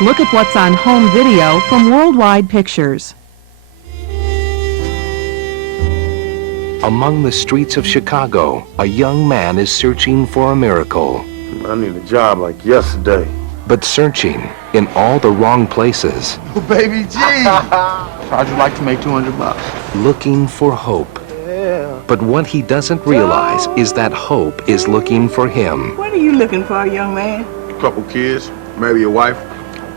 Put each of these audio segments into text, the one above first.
Look at what's on home video from Worldwide Pictures. Among the streets of Chicago, a young man is searching for a miracle. I need a job like yesterday. But searching in all the wrong places. Oh, baby G! How'd you like to make $200? Looking for hope. Yeah. But what he doesn't realize is that hope is looking for him. What are you looking for, young man? A couple kids, maybe a wife.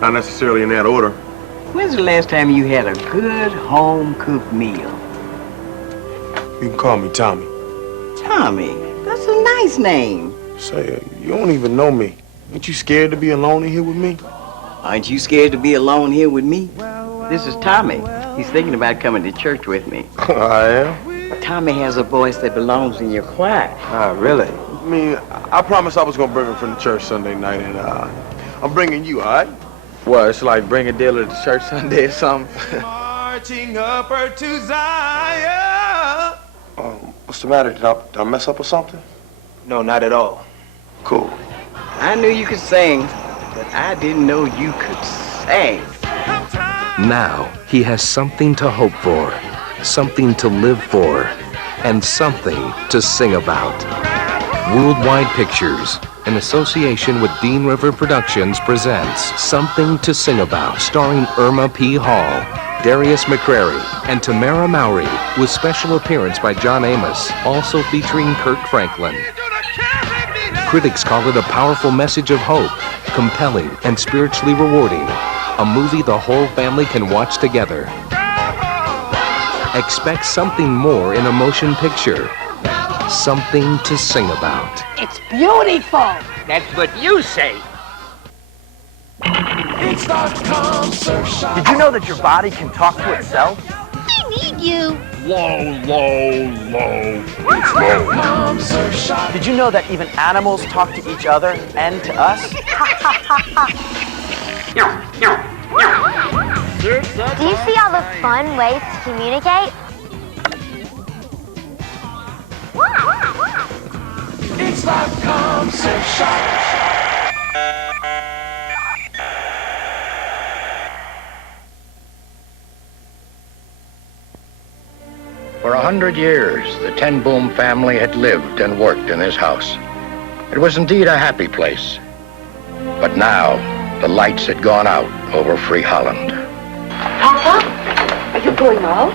Not necessarily in that order. When's the last time you had a good home-cooked meal? You can call me Tommy. Tommy, that's a nice name. Say, you don't even know me. Ain't you scared to be alone in here with me? Aren't you scared to be alone here with me? This is Tommy. He's thinking about coming to church with me. I am? Tommy has a voice that belongs in your choir. Ah, really? I mean, I promised I was gonna bring him from the church Sunday night, and I'm bringing you, all right? Well, it's like bringing Dilla to church Sunday or something. Marching upward to Zion. What's the matter? Did I mess up or something? No, not at all. Cool. I knew you could sing, but I didn't know you could sing. Now he has something to hope for, something to live for, and something to sing about. Worldwide Pictures, in association with Dean River Productions, presents Something to Sing About, starring Irma P. Hall, Darius McCrary, and Tamara Mowry, with special appearance by John Amos, also featuring Kirk Franklin. Critics call it a powerful message of hope, compelling and spiritually rewarding, a movie the whole family can watch together. Expect something more in a motion picture, something to sing about. It's beautiful. That's what you say. Did you know that your body can talk to itself? I need you. Low, low, low. It's low. Did you know that even animals talk to each other and to us? Do you see all the fun ways to communicate? It's like concert shot. For 100 years, the Ten Boom family had lived and worked in this house. It was indeed a happy place. But now, the lights had gone out over Free Holland. Papa, are you going out?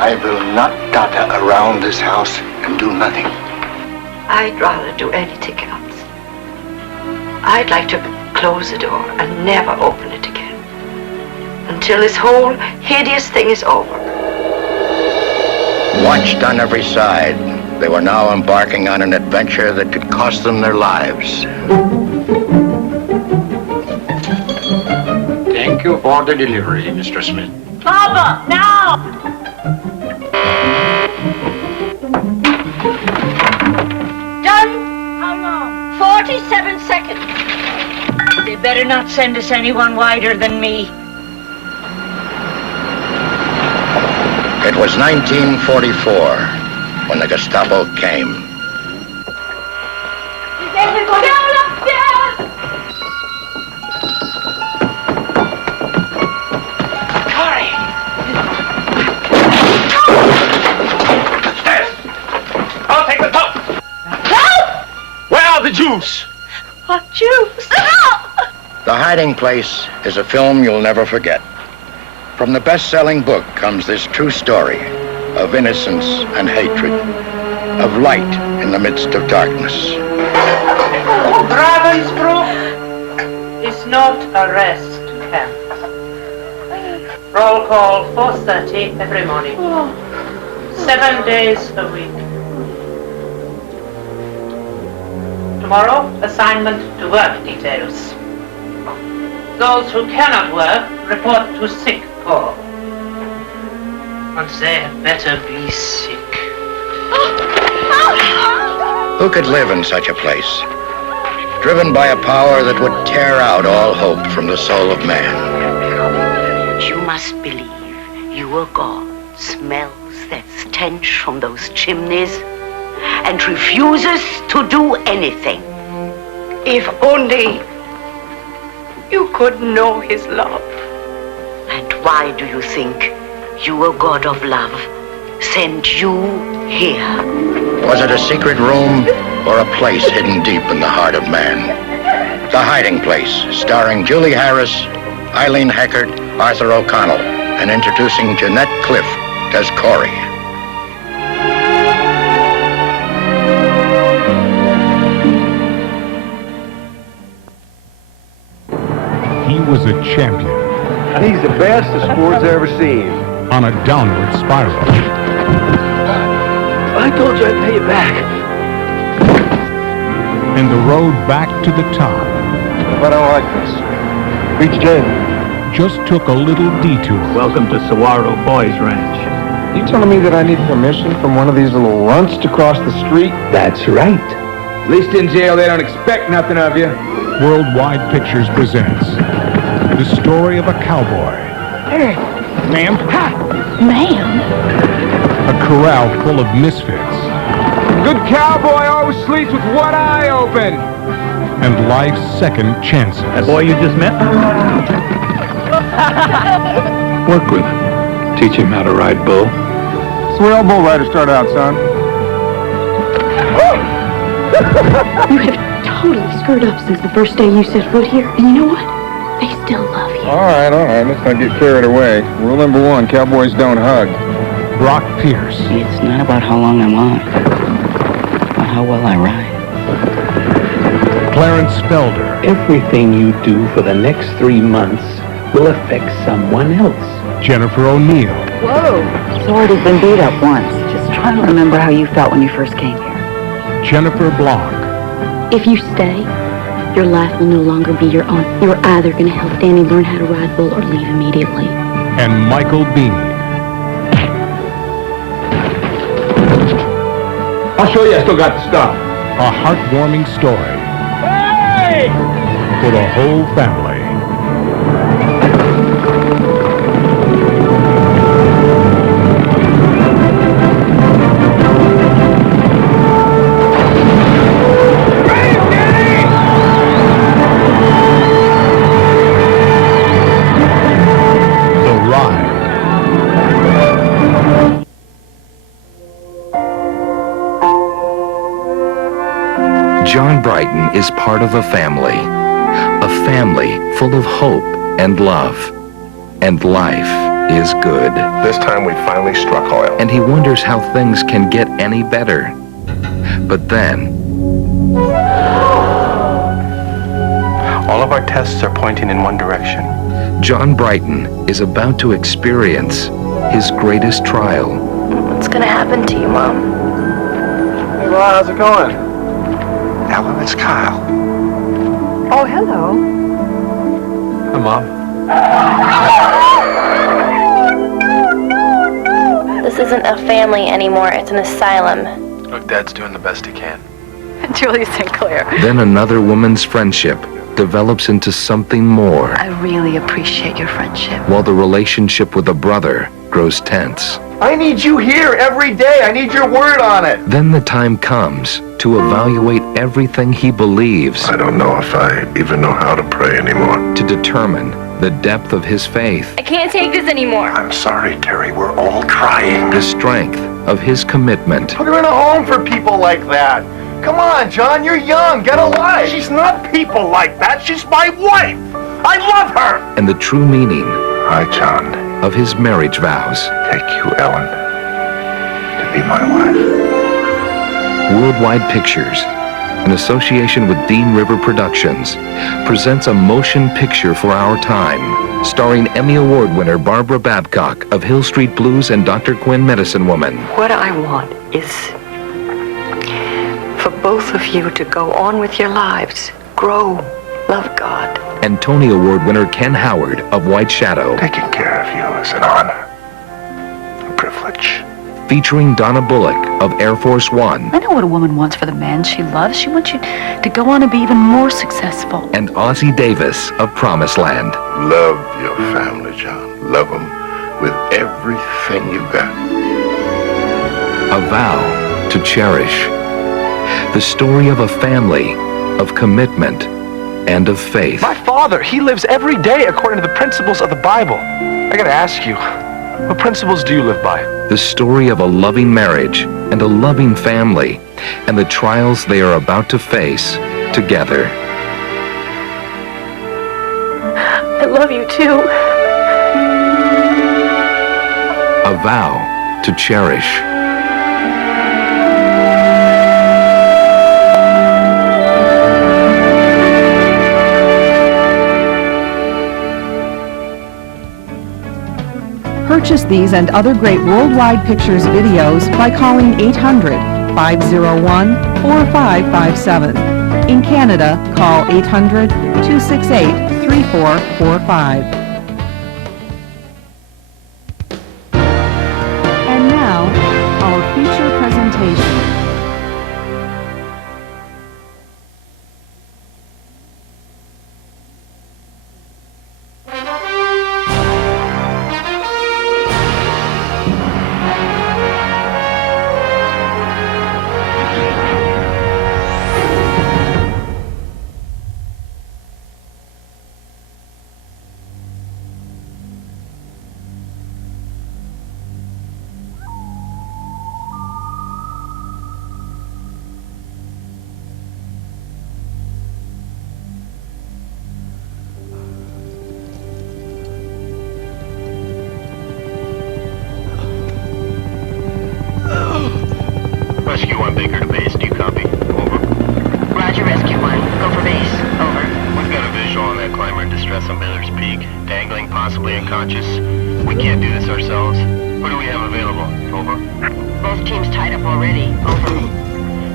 I will not data around this house and do nothing. I'd rather do anything else. I'd like to close the door and never open it again. Until this whole hideous thing is over. Watched on every side, they were now embarking on an adventure that could cost them their lives. Thank you for the delivery, Mr. Smith. Papa, now! Done? How long? 47 seconds. They better not send us anyone wider than me. It was 1944 when the Gestapo came. Is everybody down upstairs? Hurry! Upstairs. I'll take the top. Help! Where are the Jews? What juice? The Hiding Place is a film you'll never forget. From the best-selling book comes this true story of innocence and hatred, of light in the midst of darkness. Ravensbrück is not a rest camp. Roll call 4:30 every morning. 7 days a week. Tomorrow, assignment to work details. Those who cannot work report to sick call. But they had better be sick. Who could live in such a place, driven by a power that would tear out all hope from the soul of man? You must believe your God smells that stench from those chimneys and refuses to do anything. If only you could know his love. And why do you think you, a god of love, sent you here? Was it a secret room or a place hidden deep in the heart of man? The Hiding Place, starring Julie Harris, Eileen Heckert, Arthur O'Connell, and introducing Jeanette Cliff as Corey. He was a champion. He's the best the sport's ever seen. On a downward spiral. I told you I'd pay you back. And the road back to the top. But I don't like this. Beach jail. Just took a little detour. Welcome to Saguaro Boys Ranch. You telling me that I need permission from one of these little runts to cross the street? That's right. At least in jail they don't expect nothing of you. Worldwide Pictures presents the story of a cowboy. Hey, ma'am. Ha! Ma'am? A corral full of misfits. Good cowboy always sleeps with one eye open. And life's second chances. That boy you just met? Work with him. Teach him how to ride bull. So where all bull riders start out, son. You have totally screwed up since the first day you set foot here. And you know what? They still love you. All right. Let's not get carried away. Rule number 1, cowboys don't hug. Brock Pierce. It's not about how long I'm on, but how well I ride. Clarence Felder. Everything you do for the next 3 months will affect someone else. Jennifer O'Neill. Whoa. Sword has been beat up once. Just trying to remember how you felt when you first came here. Jennifer Blanc. If you stay, your life will no longer be your own. You're either going to help Danny learn how to ride bull or leave immediately. And Michael Bean. I'll show you I still got the stuff. A heartwarming story. Hey! For the whole family. John Brighton is part of a family full of hope and love. And life is good. This time we finally struck oil. And he wonders how things can get any better. But then... all of our tests are pointing in one direction. John Brighton is about to experience his greatest trial. What's gonna happen to you, Mom? Hey, Ma, how's it going? Ellen, it's Kyle. Oh, hello. Hi, Mom. This isn't a family anymore, it's an asylum. Look, Dad's doing the best he can. Julia St. Clair. Then another woman's friendship develops into something more, I really appreciate your friendship. while the relationship with a brother grows tense. I need you here every day. I need your word on it. Then the time comes to evaluate everything he believes, I don't know if I even know how to pray anymore. to determine the depth of his faith, I can't take this anymore. I'm sorry, Terry. We're all trying. the strength of his commitment, Put her in a home for people like that. Come on, John. You're young. Get a life. She's not people like that. She's my wife. I love her. and the true meaning Hi, John. of his marriage vows. Take you, Ellen, to be my wife. Worldwide Pictures, in association with Dean River Productions, presents a motion picture for our time, starring Emmy Award winner Barbara Babcock of Hill Street Blues and Dr. Quinn Medicine Woman. What I want is for both of you to go on with your lives, grow, love God. And Tony Award winner Ken Howard of White Shadow. Taking care of you is an honor, a privilege. Featuring Donna Bullock of Air Force One. I know what a woman wants for the man she loves. She wants you to go on and be even more successful. And Ozzie Davis of Promised Land. Love your family, John. Love them with everything you got. A vow to cherish. The story of a family, of commitment, and of faith. My fault. father. He lives every day according to the principles of the Bible. I gotta ask you, what principles do you live by? The story of a loving marriage and a loving family, and the trials they are about to face together. I love you too. A vow to cherish. Purchase these and other great Worldwide Pictures videos by calling 800-501-4557. In Canada, call 800-268-3445. And now, our feature presentation. Rescue 1, Baker to base. Do you copy? Over. Roger, Rescue 1. Go for base. Over. We've got a visual on that climber in distress on Baylor's Peak. Dangling, possibly unconscious. We can't do this ourselves. Who do we have available? Over. Both teams tied up already. Over.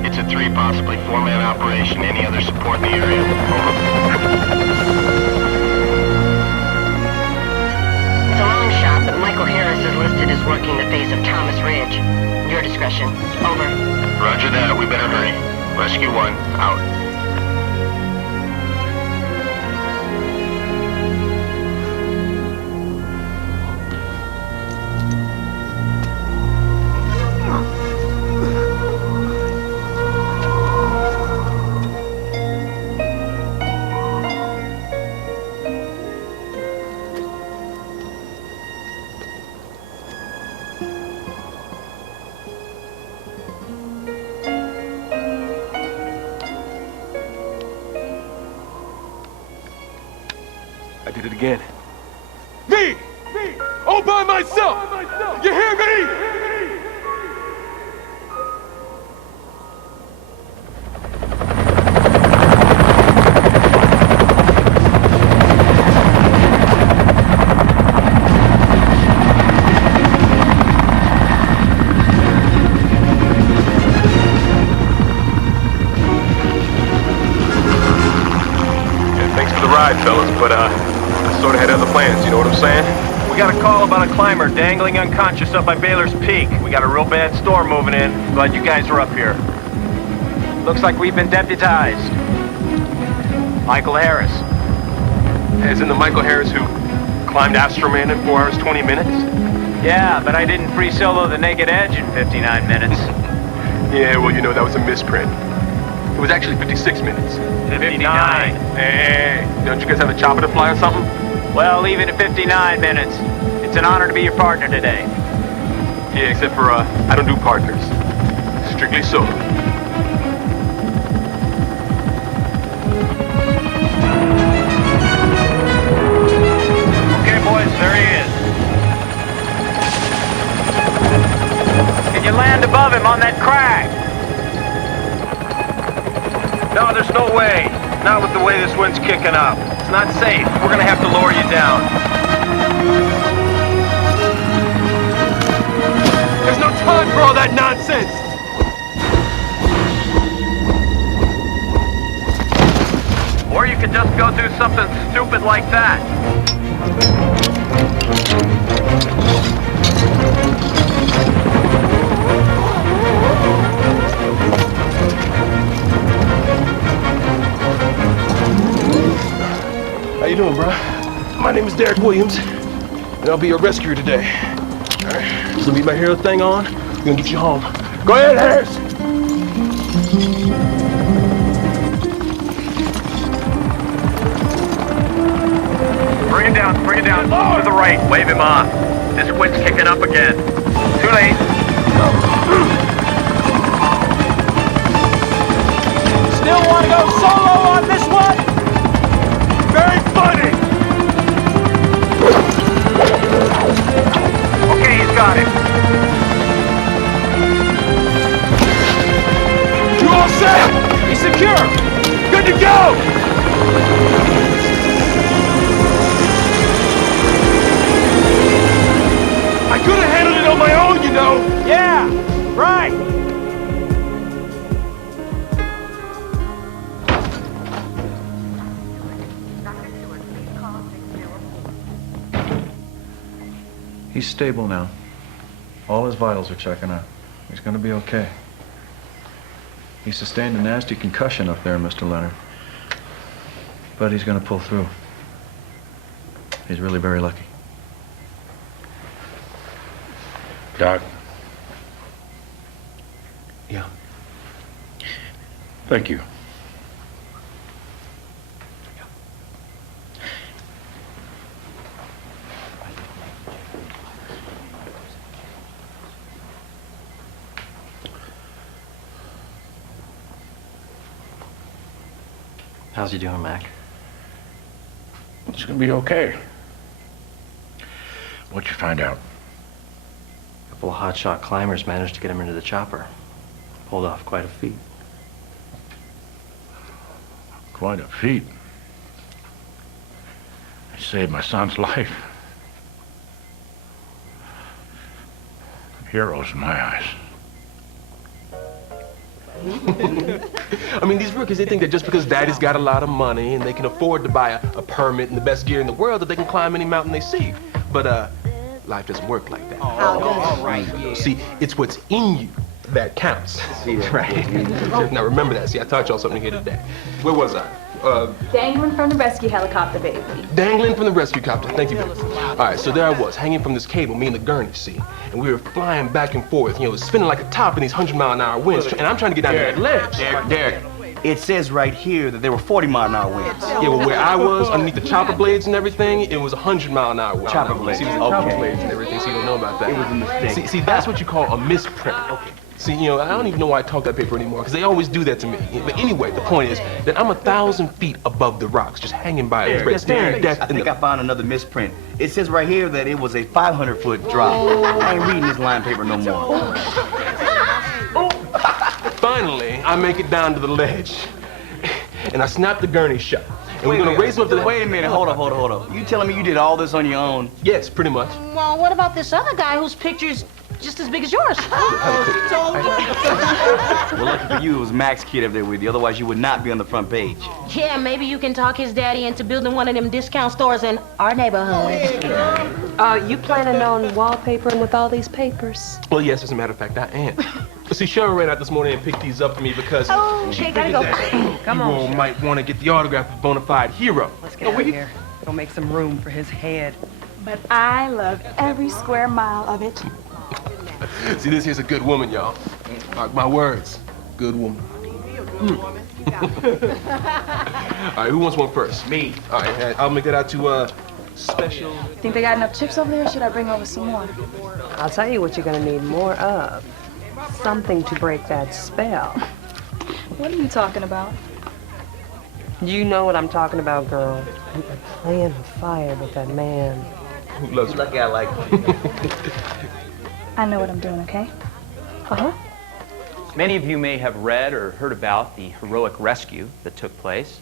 It's a 3, possibly 4-man operation. Any other support in the area? Over. It's a long shot, but Michael Harris is listed as working the face of Thomas Ridge. Your discretion. Over. Roger that. We better hurry. Rescue 1, out. I did it again. Me! All by myself! You hear me? Thanks for the ride, fellas, but I sort of had other plans, you know what I'm saying? We got a call about a climber dangling unconscious up by Baylor's Peak. We got a real bad storm moving in. Glad you guys are up here. Looks like we've been deputized. Michael Harris. As in the Michael Harris who climbed Astroman in 4 hours, 20 minutes? Yeah, but I didn't free solo the Naked Edge in 59 minutes. Yeah, well, you know, that was a misprint. It was actually 56 minutes. 59. Hey, don't you guys have a chopper to fly or something? Well, leave it at 59 minutes. It's an honor to be your partner today. Yeah, except for, I don't do partners. Strictly solo. Okay, boys, there he is. Can you land above him on that crag? No, there's no way. Not with the way this wind's kicking up. It's not safe. We're gonna have to lower you down. There's no time for all that nonsense! Or you could just go do something stupid like that. How you doing, bro? My name is Derek Williams, and I'll be your rescuer today. All right, so leave my hero thing on. We're gonna get you home. Go ahead, Harris! right, wave him off. This wind's kicking up again. Too late. Still want to go solo on this one? Very funny. Okay, he's got it. You all set? He's secure. Good to go. I could have handled it on my own, you know. Yeah, right. He's stable now. All his vitals are checking out. He's gonna be okay. He sustained a nasty concussion up there, Mr. Leonard. But he's gonna pull through. He's really very lucky. Doc. Yeah. Thank you. How's he doing, Mac? It's gonna be okay. What'd you find out? A couple of hotshot climbers managed to get him into the chopper. Pulled off quite a feat. Quite a feat. I saved my son's life. Heroes in my eyes. I mean, these rookies, they think that just because daddy's got a lot of money and they can afford to buy a permit and the best gear in the world, that they can climb any mountain they see. But, life doesn't work like that. all right. See, it's what's in you that counts. Right. Now, remember that. See, I taught y'all something here today. Where was I? Dangling from the rescue helicopter, baby. Dangling from the rescue copter. Thank you, baby. All right, so there I was, hanging from this cable, me and the gurney, see? And we were flying back and forth, you know, spinning like a top in these 100-mile-an-hour winds. And I'm trying to get down to that ledge. Derek, it says right here that there were 40-mile-an-hour winds. Yeah, well, where I was, underneath the chopper blades and everything, it was 100-mile-an-hour wind. Chopper blades. See, it was the chopper blades and everything, so you don't know about that. It was a mistake. See, that's what you call a misprint. Okay. See, you know, I don't even know why I talk that paper anymore, because they always do that to me. But anyway, the point is that I'm 1,000 feet above the rocks, just hanging by a thread, staring death I think I found another misprint. It says right here that it was a 500-foot drop. I ain't reading this line paper no more. Finally, I make it down to the ledge, and I snap the gurney shut. And we're gonna raise him up to the... Wait a minute, hold up. You telling me you did all this on your own? Yes, pretty much. Well, what about this other guy whose picture's just as big as yours? Well, lucky for you, it was Mac's kid up there with you. Otherwise, you would not be on the front page. Yeah, maybe you can talk his daddy into building one of them discount stores in our neighborhood. You planning on wallpapering with all these papers? Well, yes, as a matter of fact, I am. See, Cheryl ran out this morning and picked these up for me because Okay, gotta go. Come on, you all Cheryl. might want to get the autograph of bona fide hero. Let's get out of here. It'll make some room for his head. But I love every square mile of it. See, this here's a good woman, y'all. Mark my words, good woman. All right, who wants one first? Me. All right, I'll make that out to special. Think they got enough chips over there, or should I bring over some more? I'll tell you what you're gonna need more of. Something to break that spell. What are you talking about? You know what I'm talking about, girl. You've been playing with fire with that man. Who loves you? Lucky I like you. I know what I'm doing, okay? Uh-huh. Many of you may have read or heard about the heroic rescue that took place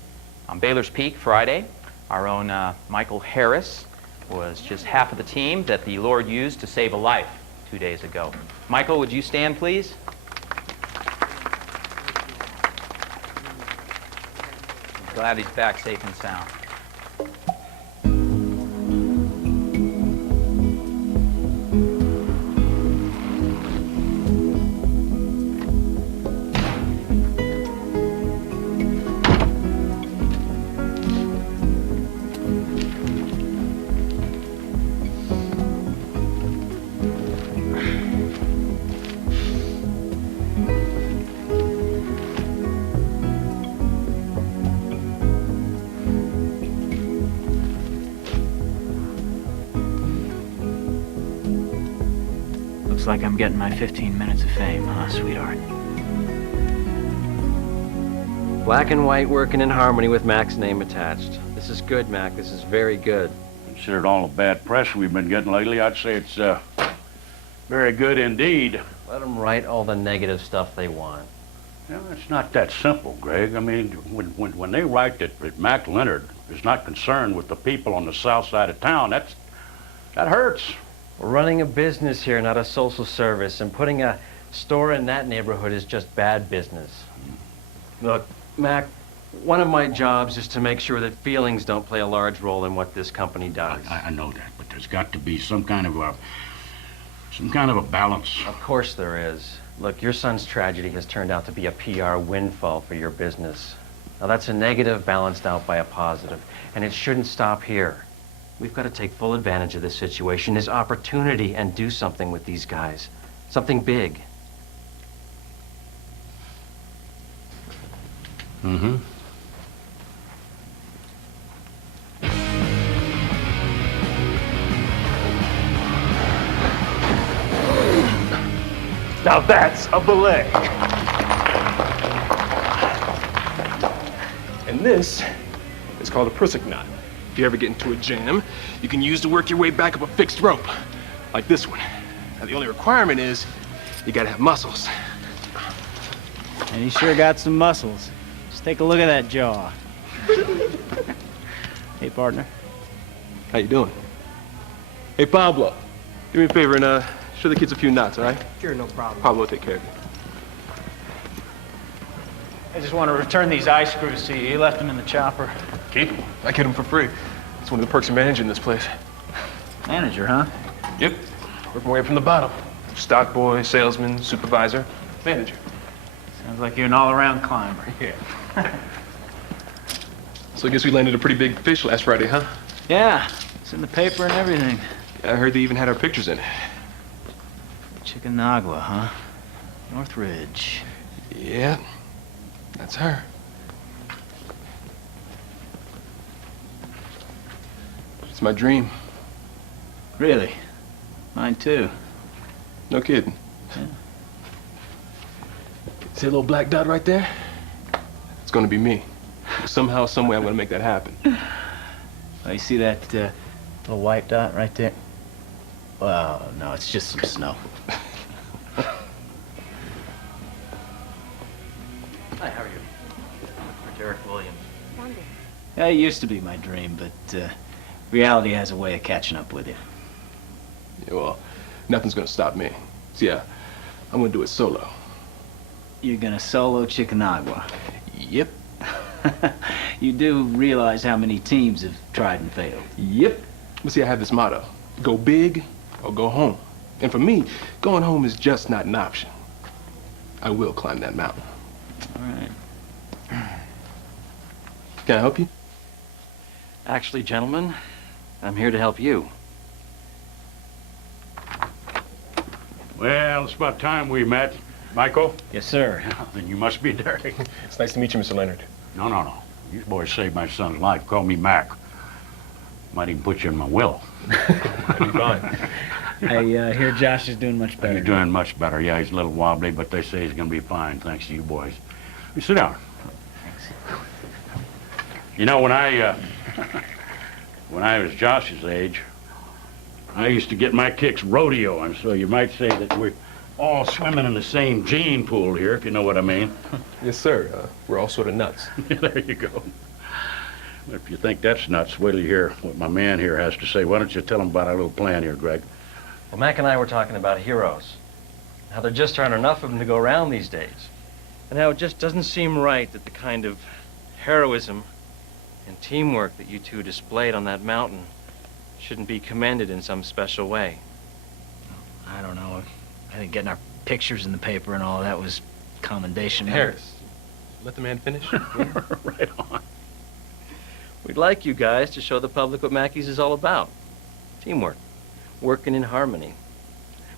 on Baylor's Peak Friday. Our own Michael Harris was just half of the team that the Lord used to save a life 2 days ago. Michael, would you stand, please? I'm glad he's back safe and sound. Looks like I'm getting my 15 minutes of fame, huh, sweetheart? Black and white working in harmony with Mac's name attached. This is good, Mac. This is very good. Considered all the bad press we've been getting lately, I'd say it's very good indeed. Let them write all the negative stuff they want. You know, it's not that simple, Greg. I mean, when they write that Mac Leonard is not concerned with the people on the south side of town, that hurts. We're running a business here, not a social service, and putting a store in that neighborhood is just bad business. Look, Mac, one of my jobs is to make sure that feelings don't play a large role in what this company does. I know that, but there's got to be some kind of a balance. Of course there is. Look, your son's tragedy has turned out to be a PR windfall for your business. Now that's a negative balanced out by a positive, and it shouldn't stop here. We've got to take full advantage of this situation, this opportunity, and do something with these guys. Something big. Mm-hmm. Now that's a belay. And this is called a prusik knot. If you ever get into a jam, you can use to work your way back up a fixed rope, like this one. Now the only requirement is you gotta have muscles. And he sure got some muscles. Just take a look at that jaw. Hey, partner. How you doing? Hey, Pablo, do me a favor and show the kids a few knots, all right? Sure, no problem. Pablo will take care of you. I just want to return these eye screws to you. You left them in the chopper. Keep them. I get them for free. It's one of the perks of managing this place. Manager, huh? Yep. Work my way up from the bottom. Stock boy, salesman, supervisor, manager. Sounds like you're an all-around climber. Yeah. So I guess we landed a pretty big fish last Friday, huh? Yeah, it's in the paper and everything. Yeah, I heard they even had our pictures in it. Chickamauga, huh? Northridge. Yeah, that's her. It's my dream. Really? Mine too. No kidding. Yeah. See a little black dot right there? It's gonna be me. Somehow, some way, I'm gonna make that happen. Oh, you see that little white dot right there? Well, no, it's just some snow. Hi, how are you? I'm Derek Williams. Yeah, it used to be my dream, but reality has a way of catching up with you. Yeah, well, nothing's gonna stop me. So yeah, I'm gonna do it solo. You're gonna solo Chickamauga? Yep. You do realize how many teams have tried and failed? Yep. But see, I have this motto: go big or go home. And for me, going home is just not an option. I will climb that mountain. All right. Can I help you? Actually, gentlemen, I'm here to help you. Well, it's about time we met. Michael? Yes, sir. Then you must be Derek. It's nice to meet you, Mr. Leonard. No. You boys saved my son's life. Call me Mac. Might even put you in my will. That'd be fine. I hear Josh is doing much better. He's doing much better. Yeah, he's a little wobbly, but they say he's going to be fine, thanks to you boys. You sit down. Thanks. You know, when I was Josh's age, I used to get my kicks rodeoing, so you might say that we're all swimming in the same gene pool here, if you know what I mean. Yes, sir. We're all sort of nuts. There you go. If you think that's nuts, wait till you hear what my man here has to say. Why don't you tell him about our little plan here, Greg? Well, Mac and I were talking about heroes. How there just aren't enough of them to go around these days. And how it just doesn't seem right that the kind of heroism and teamwork that you two displayed on that mountain shouldn't be commended in some special way. I don't know. I think getting our pictures in the paper and all that was commendation. Harris, let the man finish. Right on. We'd like you guys to show the public what Mackey's is all about. Teamwork. Working in harmony.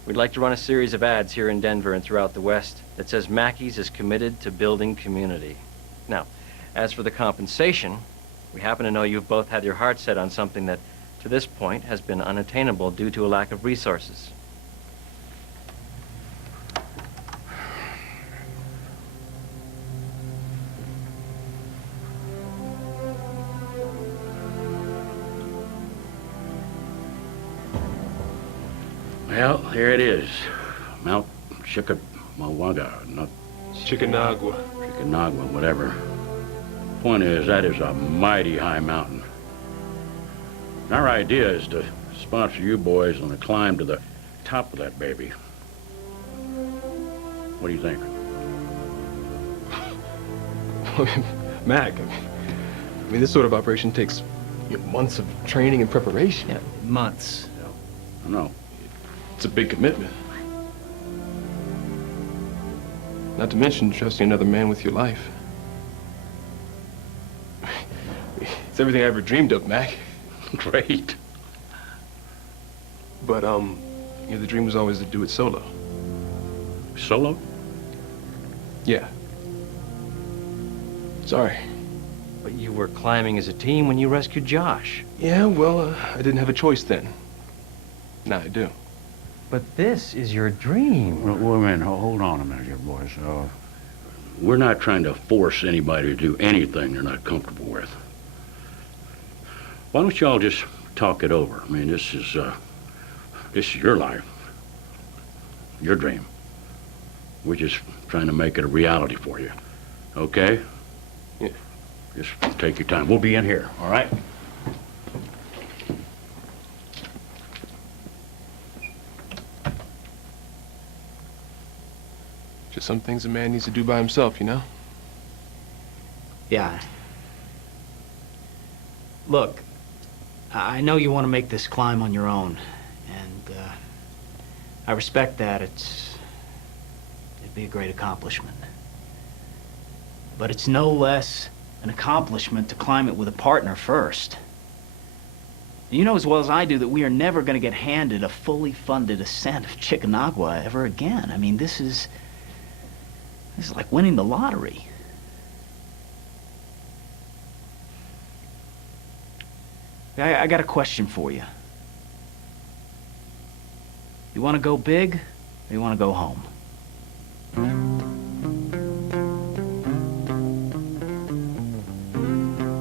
We'd like to run a series of ads here in Denver and throughout the West that says Mackey's is committed to building community. Now, as for the compensation, we happen to know you've both had your hearts set on something that, to this point, has been unattainable due to a lack of resources. Well, here it is. Mount Chickamauga, not Chickamauga. Chickamauga, whatever. Point is, that is a mighty high mountain. Our idea is to sponsor you boys on a climb to the top of that baby. What do you think? Mac, I mean, this sort of operation takes months of training and preparation. Yeah, months. I know. It's a big commitment. Not to mention trusting another man with your life. It's everything I ever dreamed of, Mac. Great. But, the dream was always to do it solo. Solo? Yeah. Sorry. But you were climbing as a team when you rescued Josh. Yeah, well, I didn't have a choice then. Now I do. But this is your dream. Well, wait a minute. Hold on a minute here, boys. We're not trying to force anybody to do anything they're not comfortable with. Why don't y'all just talk it over? I mean, this is your life, your dream. We're just trying to make it a reality for you, okay? Yeah. Just take your time. We'll be in here, all right? Just some things a man needs to do by himself, you know? Yeah. Look, I know you want to make this climb on your own, and I respect that. It'd be a great accomplishment. But it's no less an accomplishment to climb it with a partner first. You know as well as I do that we are never going to get handed a fully funded ascent of Chickamauga ever again. I mean, this is like winning the lottery. I got a question for you. You want to go big, or you want to go home?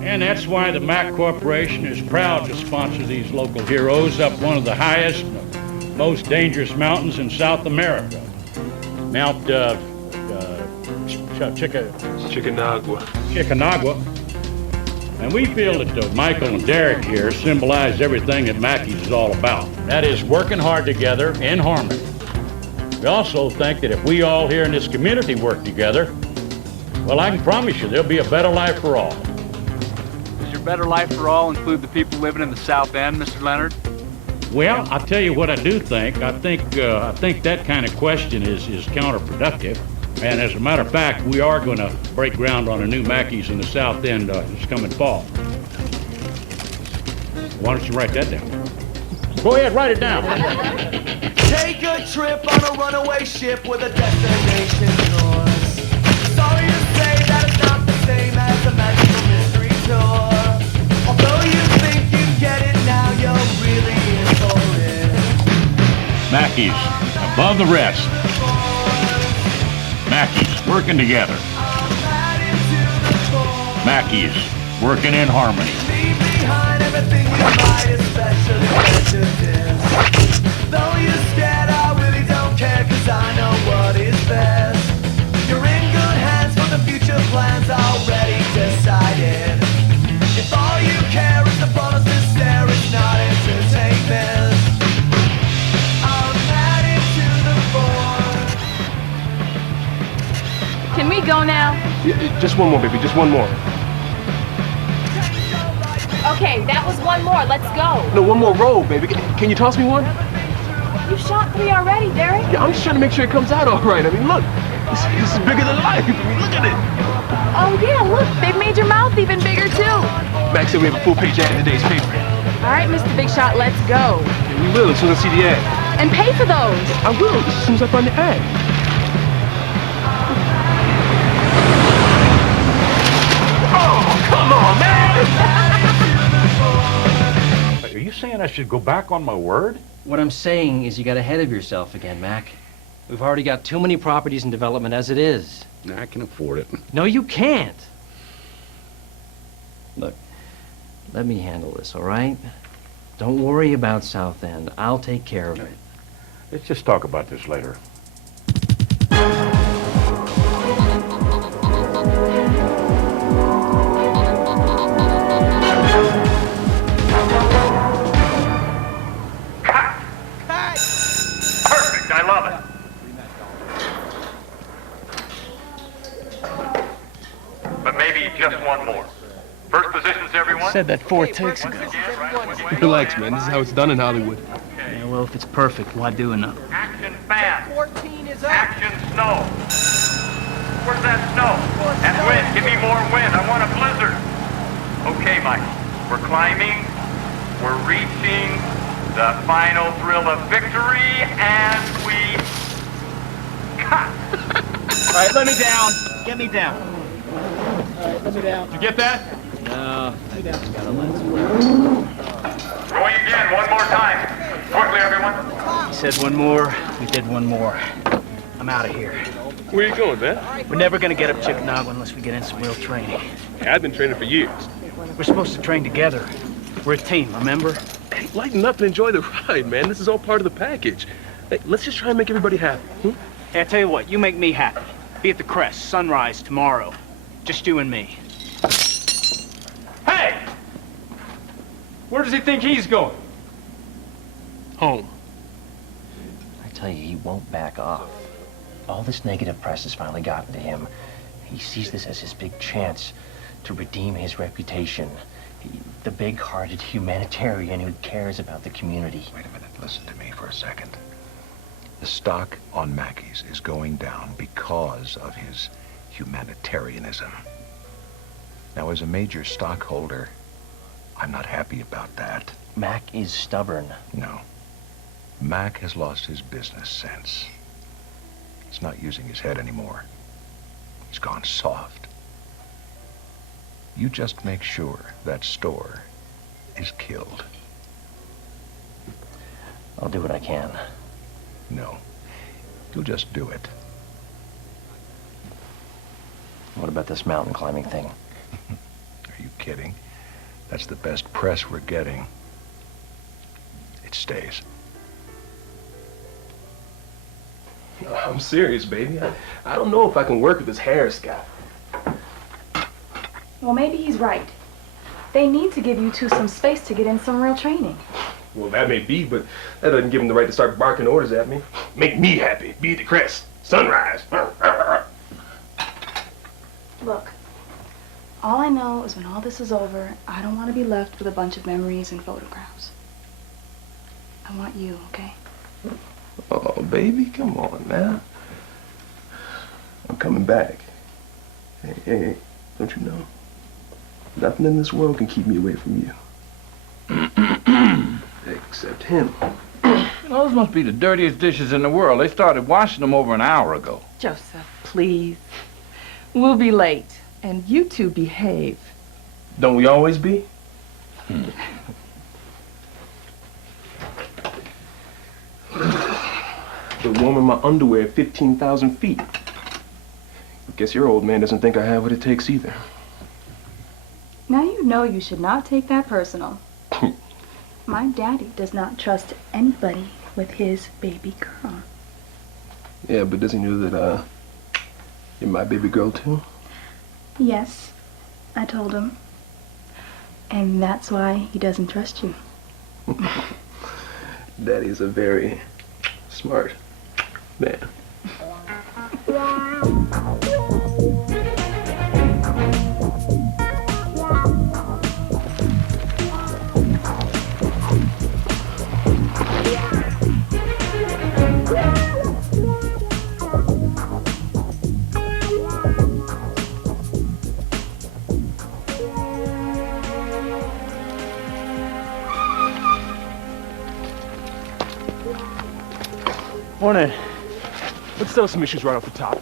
And that's why the Mack Corporation is proud to sponsor these local heroes up one of the highest, most dangerous mountains in South America. Mount Chickamauga. And we feel that Michael and Derek here symbolize everything that Mackey's is all about. That is working hard together in harmony. We also think that if we all here in this community work together, well, I can promise you there'll be a better life for all. Does your better life for all include the people living in the South End, Mr. Leonard? Well, I'll tell you what I do think. I think that kind of question is counterproductive. And as a matter of fact, we are going to break ground on a new Mackey's in the South End this coming fall. Why don't you write that down? Go ahead, write it down. Take a trip on a runaway ship with a destination yours. Sorry to say that it's not the same as a magical mystery tour. Although you think you get it now, you're really in for it. Mackey's, above the rest. Mackey's, working together. Mackey's, working in harmony. Leave behind everything you might especially prejudice. Though you're scared, I really don't care, 'cause I know what is best. You're in good hands for the future plans already decided. If all you care is the promises there, it's not entertainment. I'm added to the board. Can we go now? Yeah, just one more, baby, just one more. Okay, that was one more. Let's go. No, one more roll, baby. Can you toss me one? You shot 3 already, Derek. Yeah, I'm just trying to make sure it comes out all right. I mean, look, this is bigger than life. I mean, look at it. Oh, yeah, look. They've made your mouth even bigger, too. Max said we have a full-page ad in today's paper. All right, Mr. Big Shot, let's go. Yeah, we will as soon as I see the ad. And pay for those. I will as soon as I find the ad. Oh, come on, man! Are you saying I should go back on my word? What I'm saying is you got ahead of yourself again, Mac. We've already got too many properties in development as it is. I can afford it. No, you can't. Look, let me handle this, all right? Don't worry about South End. I'll take care of it. Let's just talk about this later. Perfect, I love it. But maybe just one more. First positions, everyone. Said that 4 takes ago. Relax, man. This is how it's done in Hollywood. Yeah, well, if it's perfect, why do another? Action fast. 14 is up. Action snow. Where's that snow? And wind. Give me more wind. I want a blizzard. Okay, Mike. We're climbing. We're reaching the final thrill of victory, and we cut. All right, let me down. Get me down. All right, let me down. Did you get that? No. Going again, one more time. Quickly, everyone. He said one more, we did one more. I'm out of here. Where you going, man? We're never gonna get up Chickamauga unless we get in some real training. Yeah, I've been training for years. We're supposed to train together. We're a team, remember? Hey, lighten up and enjoy the ride, man. This is all part of the package. Hey, let's just try and make everybody happy. Hey, I tell you what, you make me happy. Be at the Crest, sunrise tomorrow. Just you and me. Hey! Where does he think he's going? Home. I tell you, he won't back off. All this negative press has finally gotten to him. He sees this as his big chance to redeem his reputation. The big-hearted humanitarian who cares about the community. Wait a minute, listen to me for a second. The stock on Mackey's is going down because of his humanitarianism. Now, as a major stockholder, I'm not happy about that. Mac is stubborn. No. Mac has lost his business sense. He's not using his head anymore. He's gone soft. You just make sure that store is killed. I'll do what I can. No. You'll just do it. What about this mountain climbing thing? Are you kidding? That's the best press we're getting. It stays. I'm serious, baby. I don't know if I can work with this Harris guy. Well, maybe he's right. They need to give you two some space to get in some real training. Well, that may be, but that doesn't give him the right to start barking orders at me. Make me happy. Be at the Crest. Sunrise. Look, all I know is when all this is over, I don't want to be left with a bunch of memories and photographs. I want you, okay? Oh, baby, come on now. I'm coming back. Hey, don't you know? Nothing in this world can keep me away from you. Except him. Those must be the dirtiest dishes in the world. They started washing them over an hour ago. Joseph, please. We'll be late, and you two behave. Don't we always be? The woman in my underwear 15,000 feet. Guess your old man doesn't think I have what it takes either. Now you know you should not take that personal. My daddy does not trust anybody with his baby girl. Yeah, but does he know that, you're my baby girl too? Yes, I told him. And that's why he doesn't trust you. Daddy's a very smart man. Morning. Let's settle some issues right off the top.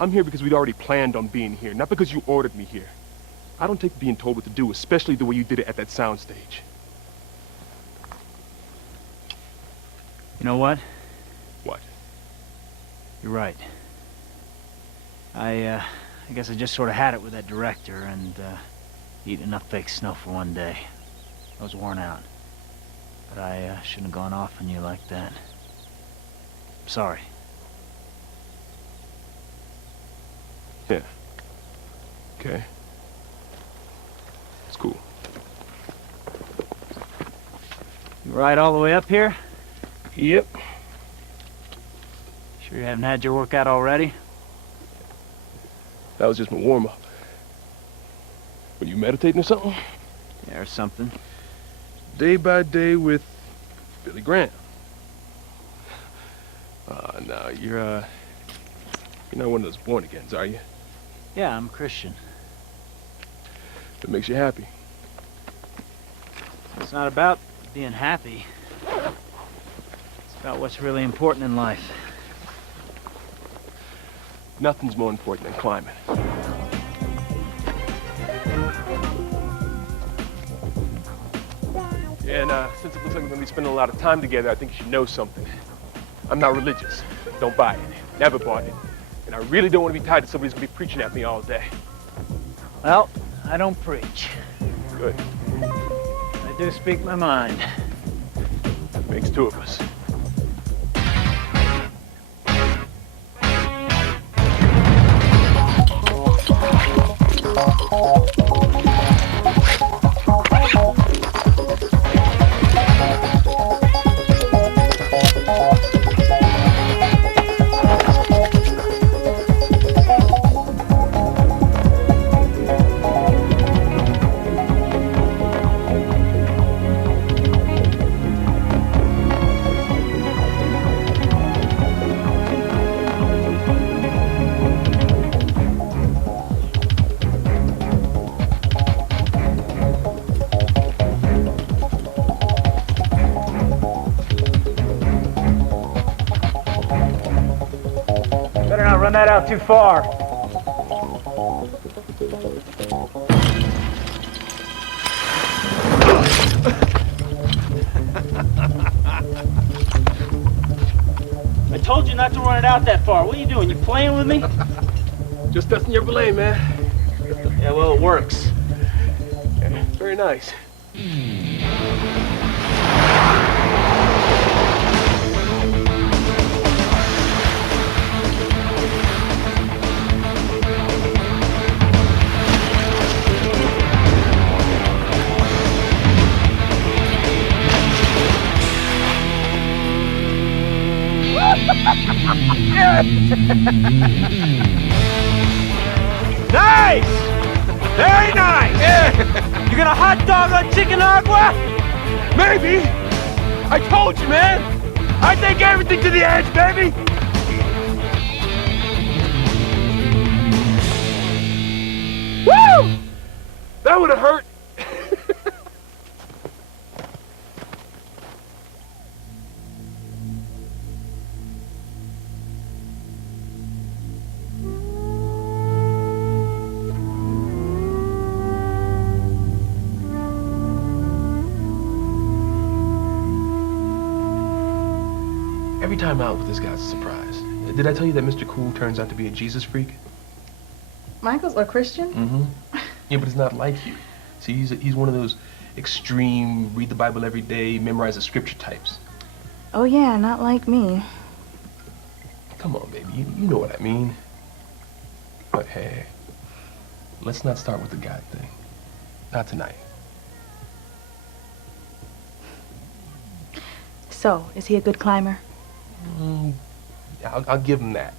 I'm here because we'd already planned on being here, not because you ordered me here. I don't take being told what to do, especially the way you did it at that soundstage. You know what? What? You're right. I guess I just sort of had it with that director and eating enough fake snow for one day. I was worn out. But I shouldn't have gone off on you like that. sorry. Yeah. Okay. It's cool. You ride all the way up here? Yep. Sure you haven't had your workout already? That was just my warm-up. Were you meditating or something? Yeah, or something. Day by day with Billy Graham. No, you're not one of those born-agains, are you? Yeah, I'm a Christian. That makes you happy. It's not about being happy. It's about what's really important in life. Nothing's more important than climbing. Yeah, and since it looks like we're gonna be spending a lot of time together, I think you should know something. I'm not religious. Don't buy it. Never bought it. And I really don't want to be tied to somebody who's gonna be preaching at me all day. Well, I don't preach. Good. I do speak my mind. Makes two of us. Better not run that out too far. I told you not to run it out that far. What are you doing? You playing with me? Just testing your belay, man. Yeah, well, it works. Yeah, very nice. Nice! Very nice! Yeah. You gonna hot dog on chicken agua? Maybe. I told you, man. I take everything to the edge, baby. Woo! That would have hurt. Every time out with this guy's a surprise. Did I tell you that Mr. Cool turns out to be a Jesus freak? Michael's a Christian? Mm-hmm. Yeah, but he's not like you. See, he's one of those extreme, read the Bible every day, memorize the scripture types. Oh yeah, not like me. Come on, baby, you know what I mean. But hey, let's not start with the God thing. Not tonight. So, is he a good climber? I'll give him that.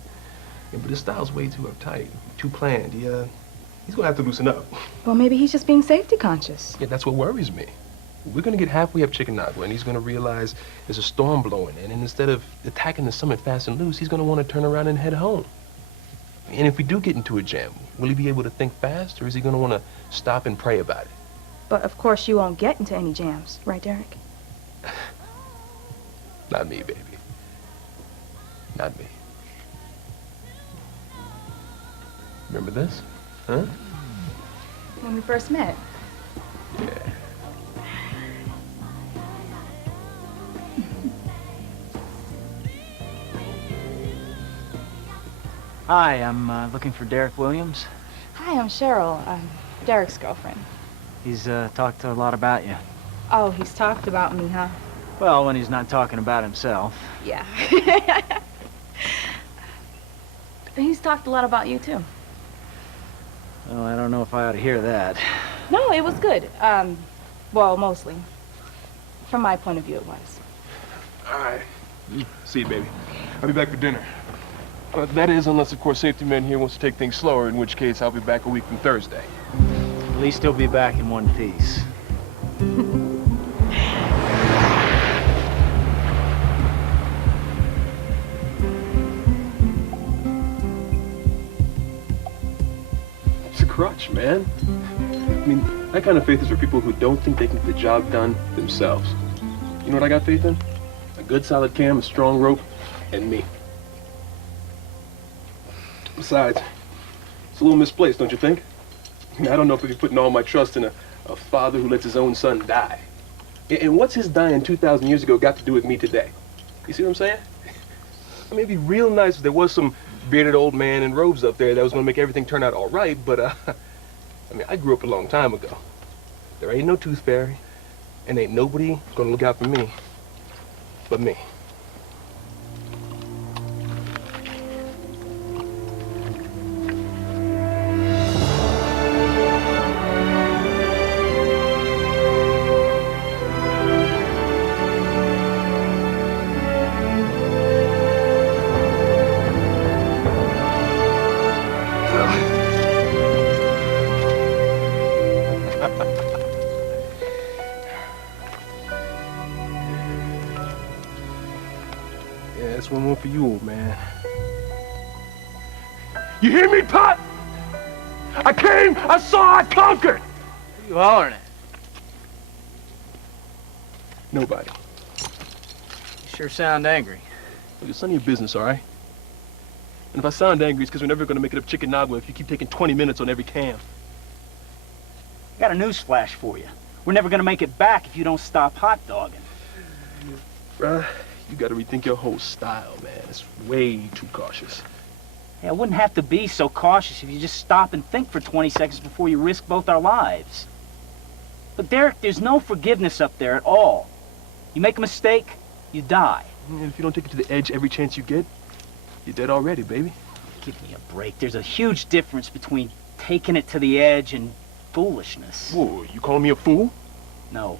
Yeah, but his style's way too uptight, too planned. He's gonna have to loosen up. Well, maybe he's just being safety conscious. Yeah, that's what worries me. We're gonna get halfway up Chicken Agua, and he's gonna realize there's a storm blowing in, and instead of attacking the summit fast and loose, he's gonna want to turn around and head home. And if we do get into a jam, will he be able to think fast, or is he gonna want to stop and pray about it? But of course you won't get into any jams, right, Derek? Not me, baby. Not me. Remember this? Huh? When we first met. Yeah. Hi, I'm looking for Derek Williams. Hi, I'm Cheryl. I'm Derek's girlfriend. He's talked a lot about you. Oh, he's talked about me, huh? Well, when he's not talking about himself. Yeah. He's talked a lot about you, too. Well, I don't know if I ought to hear that. No, it was good. Well, mostly. From my point of view, it was. All right. See you, baby. I'll be back for dinner. That is, unless, of course, safety man here wants to take things slower, in which case I'll be back a week from Thursday. At least he'll be back in one piece. It's a crutch, man. I mean, that kind of faith is for people who don't think they can get the job done themselves. You know what I got faith in? A good solid cam, a strong rope, and me. Besides, it's a little misplaced, don't you think? I mean, I don't know if I'd be putting all my trust in a father who lets his own son die. And what's his dying 2,000 years ago got to do with me today? You see what I'm saying? I mean, it'd be real nice if there was some bearded old man in robes up there that was going to make everything turn out all right, but, I mean, I grew up a long time ago. There ain't no tooth fairy, and ain't nobody going to look out for me but me. Yeah, that's one more for you, old man. You hear me, Pop? I came, I saw, I conquered! Who are you hollering at? Nobody. You sure sound angry. Look, it's none of your business, all right? And if I sound angry, it's because we're never going to make it up Chickanauga if you keep taking 20 minutes on every cam. I got a news flash for you. We're never gonna make it back if you don't stop hot dogging. Bruh, you gotta rethink your whole style, man. It's way too cautious. Yeah, it wouldn't have to be so cautious if you just stop and think for 20 seconds before you risk both our lives. But Derek, there's no forgiveness up there at all. You make a mistake, you die. And if you don't take it to the edge every chance you get, you're dead already, baby. Give me a break. There's a huge difference between taking it to the edge and foolishness. Whoa, you calling me a fool? No.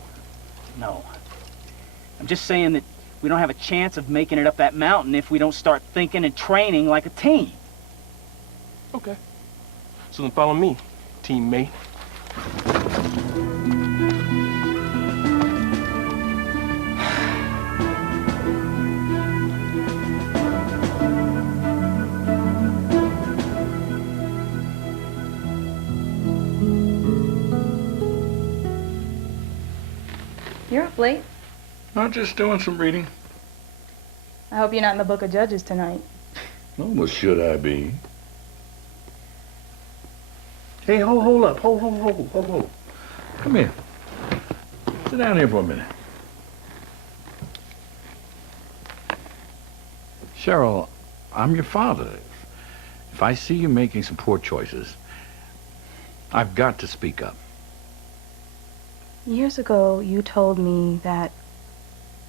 I'm just saying that we don't have a chance of making it up that mountain if we don't start thinking and training like a team. Okay. So then follow me, teammate. You're up late. I'm just doing some reading. I hope you're not in the Book of Judges tonight. No, what should I be? Hey, hold up. Hold. Come here. Sit down here for a minute. Cheryl, I'm your father. If I see you making some poor choices, I've got to speak up. Years ago, you told me that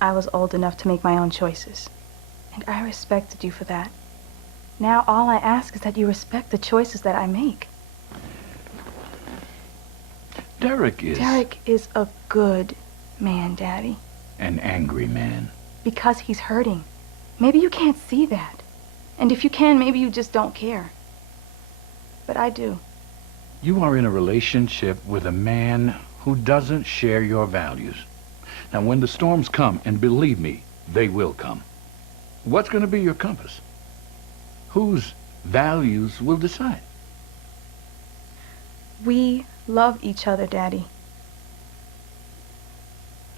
I was old enough to make my own choices. And I respected you for that. Now all I ask is that you respect the choices that I make. Derek is a good man, Daddy. an angry man. Because he's hurting. Maybe you can't see that. And if you can, maybe you just don't care. But I do. You are in a relationship with a man who doesn't share your values. Now, when the storms come, and believe me, they will come, what's going to be your compass? Whose values will decide? We love each other, Daddy.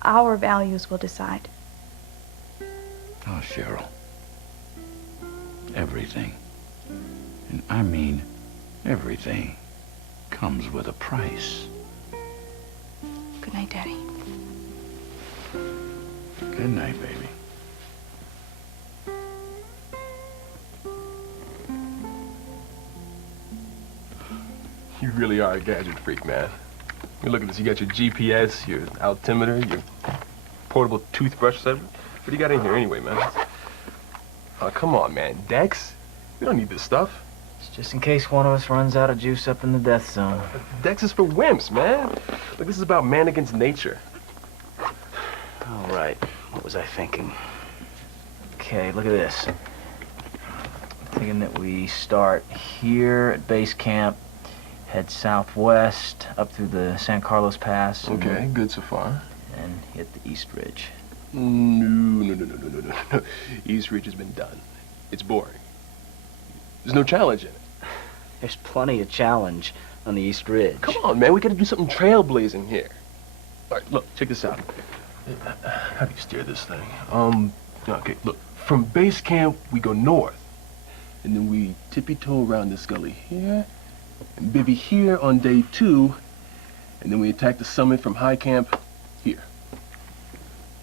Our values will decide. Oh, Cheryl. Everything, and I mean everything, comes with a price. Good night, Daddy. Good night, baby. You really are a gadget freak, man. You look at this, you got your GPS, your altimeter, your portable toothbrush set. What do you got in here anyway, man? Oh, come on, man. Dex? We don't need this stuff. It's just in case one of us runs out of juice up in the death zone. Dex is for wimps, man. Look, this is about man against nature. All right. What was I thinking? Okay, look at this. I'm thinking that we start here at base camp, head southwest up through the San Carlos Pass. Okay, good so far. And hit the East Ridge. No. East Ridge has been done. It's boring. There's no challenge in it. There's plenty of challenge on the East Ridge. Come on, man. We gotta do something trailblazing here. All right, look, check this out. How do you steer this thing? Okay, look. From base camp, we go north. And then we tippy-toe around this gully here. And bivvy here on day 2. And then we attack the summit from high camp here.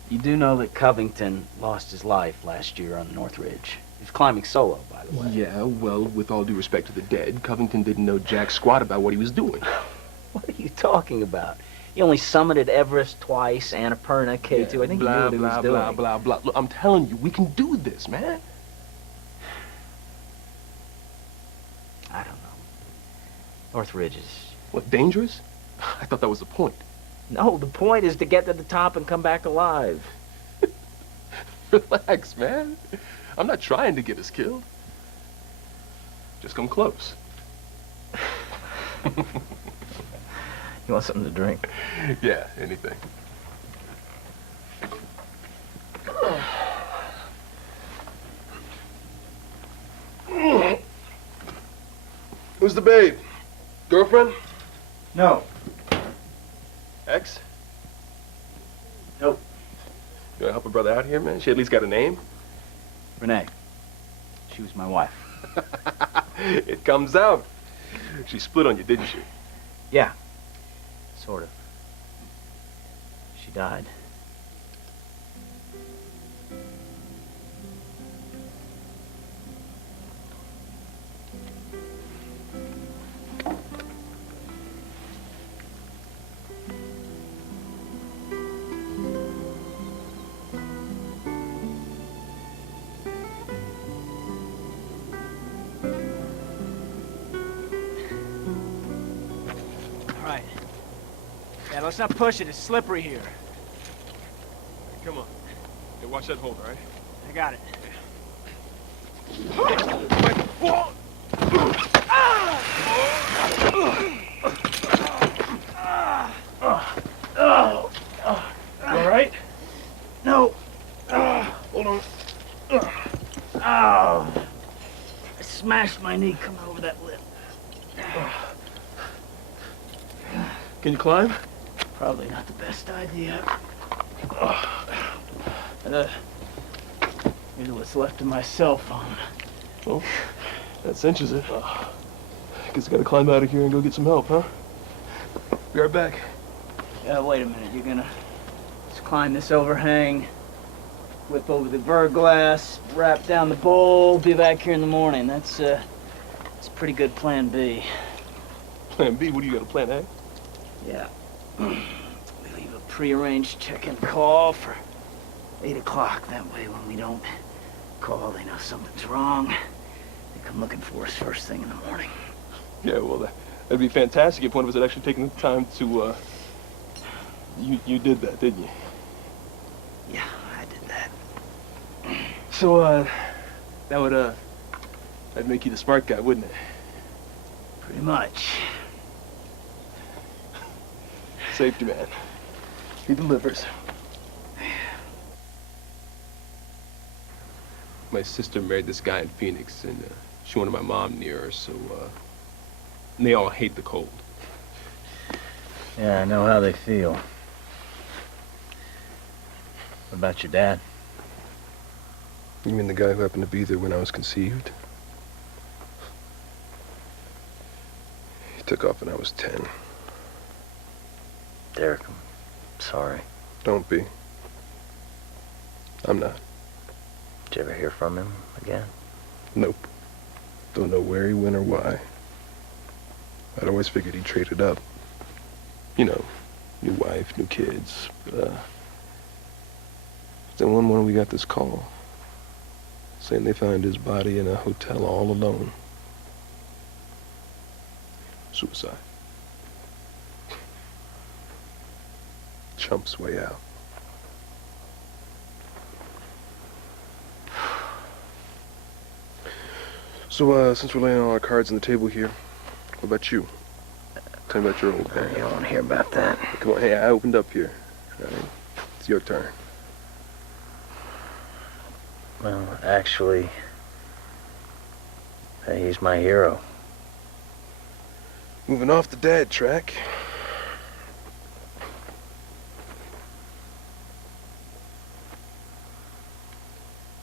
You do know that Covington lost his life last year on the North Ridge. He was climbing solo, by the way. Yeah, well, with all due respect to the dead, Covington didn't know jack squat about what he was doing. What are you talking about? He only summited Everest twice, Annapurna, K2. Yeah, I think he knew what he was doing. Blah, blah, blah. Look, I'm telling you, we can do this, man. I don't know. North Ridge is... What, dangerous? I thought that was the point. No, the point is to get to the top and come back alive. Relax, man. I'm not trying to get us killed. Just come close. You want something to drink? Yeah, anything. Who's the babe? Girlfriend? No. Ex? Nope. You wanna help a brother out here, man? She at least got a name? Renee. She was my wife. It comes out. She split on you, didn't she? Yeah. Sort of. She died. Yeah, let's not push it. It's slippery here. Come on. Hey, watch that hold, all right? I got it. You all right? No. Hold on. Oh. I smashed my knee coming over that lip. Can you climb? Probably not the best idea. Here's what's left of my cell phone. Well, that cinches it. Guess I gotta climb out of here and go get some help, huh? Be right back. Yeah, wait a minute. You're gonna just climb this overhang, whip over the verglass, wrap down the bowl, be back here in the morning. That's a pretty good plan B. Plan B? What do you got, a plan A? Yeah. We leave a prearranged check-in call for 8 o'clock. That way, when we don't call, they know something's wrong. They come looking for us first thing in the morning. Yeah, well, that'd be fantastic if one of us had actually taken the time to, You did that, didn't you? Yeah, I did that. So, that'd make you the smart guy, wouldn't it? Pretty much. Safety man. He delivers. My sister married this guy in Phoenix, and she wanted my mom near her, so, and they all hate the cold. Yeah, I know how they feel. What about your dad? You mean the guy who happened to be there when I was conceived? He took off when I was 10. Derek, I'm sorry. Don't be. I'm not. Did you ever hear from him again? Nope. Don't know where he went or why. I'd always figured he traded up. You know, new wife, new kids. Then one morning we got this call. saying they found his body in a hotel all alone. Suicide. Chump's way out. So, since we're laying all our cards on the table here, what about you? Tell me about your old man. You don't want to hear about that. Come on, hey, I opened up here. All right, it's your turn. Well, actually, he's my hero. Moving off the dad track.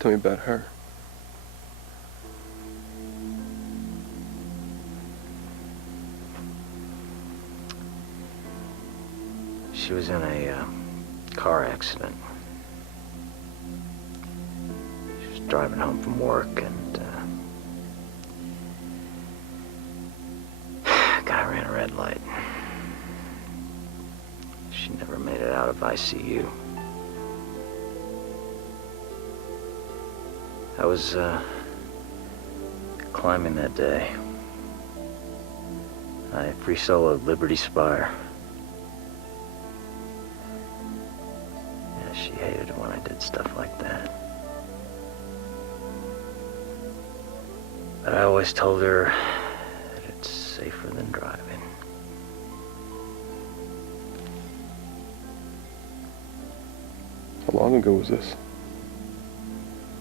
Tell me about her. She was in a car accident. She was driving home from work and guy ran a red light. She never made it out of ICU. I was climbing that day. I free soloed Liberty Spire. Yeah, she hated it when I did stuff like that. But I always told her that it's safer than driving. How long ago was this?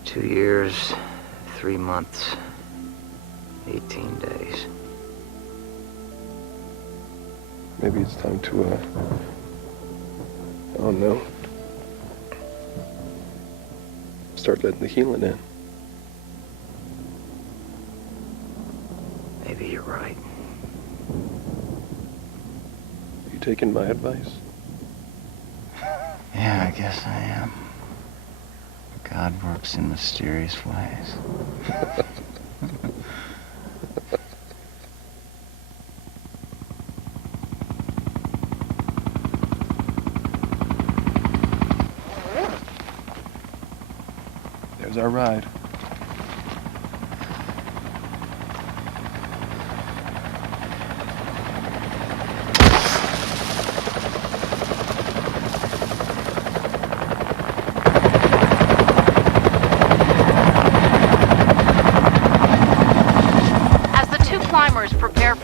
2 years, 3 months, 18 days. Maybe it's time to, I don't know, start letting the healing in. Maybe you're right. You taking my advice? Yeah, I guess I am. God works in mysterious ways. There's our ride.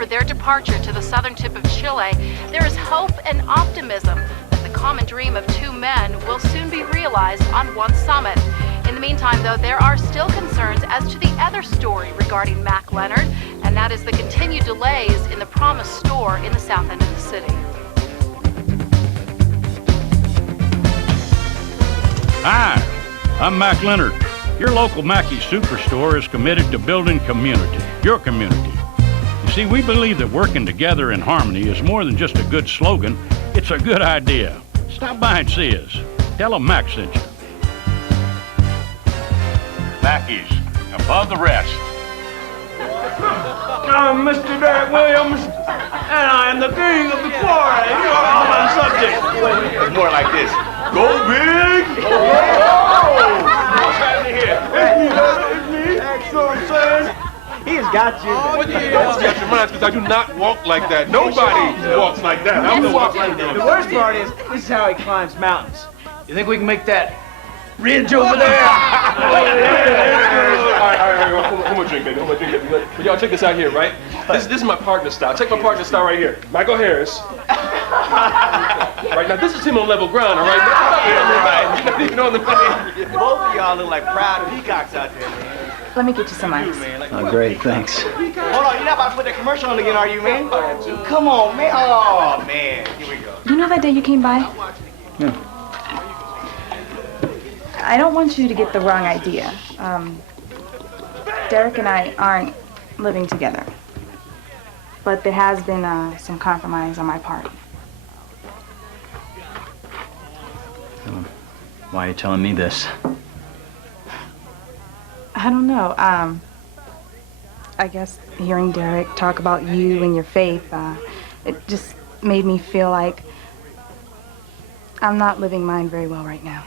Their departure to the southern tip of Chile, there is hope and optimism that the common dream of two men will soon be realized on one summit. In the meantime, though, there are still concerns as to the other story regarding Mac Leonard, and that is the continued delays in the Promise store in the south end of the city. Hi, I'm Mac Leonard. Your local Mackey's Superstore is committed to building community, your community. See, we believe that working together in harmony is more than just a good slogan, it's a good idea. Stop by and see us. Tell them Mac sent you. Mackey's, above the rest. I'm Mr. Derek Williams, and I am the king of the quarry. You are all my subjects. It's more like this. Go big! What's happening here? It's me. That's what I'm saying. He has got you. What do you got your mind? Because I do not walk like that. Nobody walks like that. I don't walk like that. The worst part is, this is how he climbs mountains. You think we can make that ridge over there? All right. One more drink, baby. But y'all check this out here, right? This is my partner style. Check my partner style right here. Michael Harris. Right now, this is him on level ground, all right? You're not even on the plane. Both of y'all look like proud peacocks out there, man. Let me get you some ice. Oh, great, thanks. Hold on, you're not about to put that commercial on again, are you, man? Come on, man. Oh, man. Here we go. You know that day you came by? Yeah. I don't want you to get the wrong idea. Derek and I aren't living together. But there has been some compromise on my part. Why are you telling me this? I don't know. I guess hearing Derek talk about you and your faith, it just made me feel like I'm not living mine very well right now.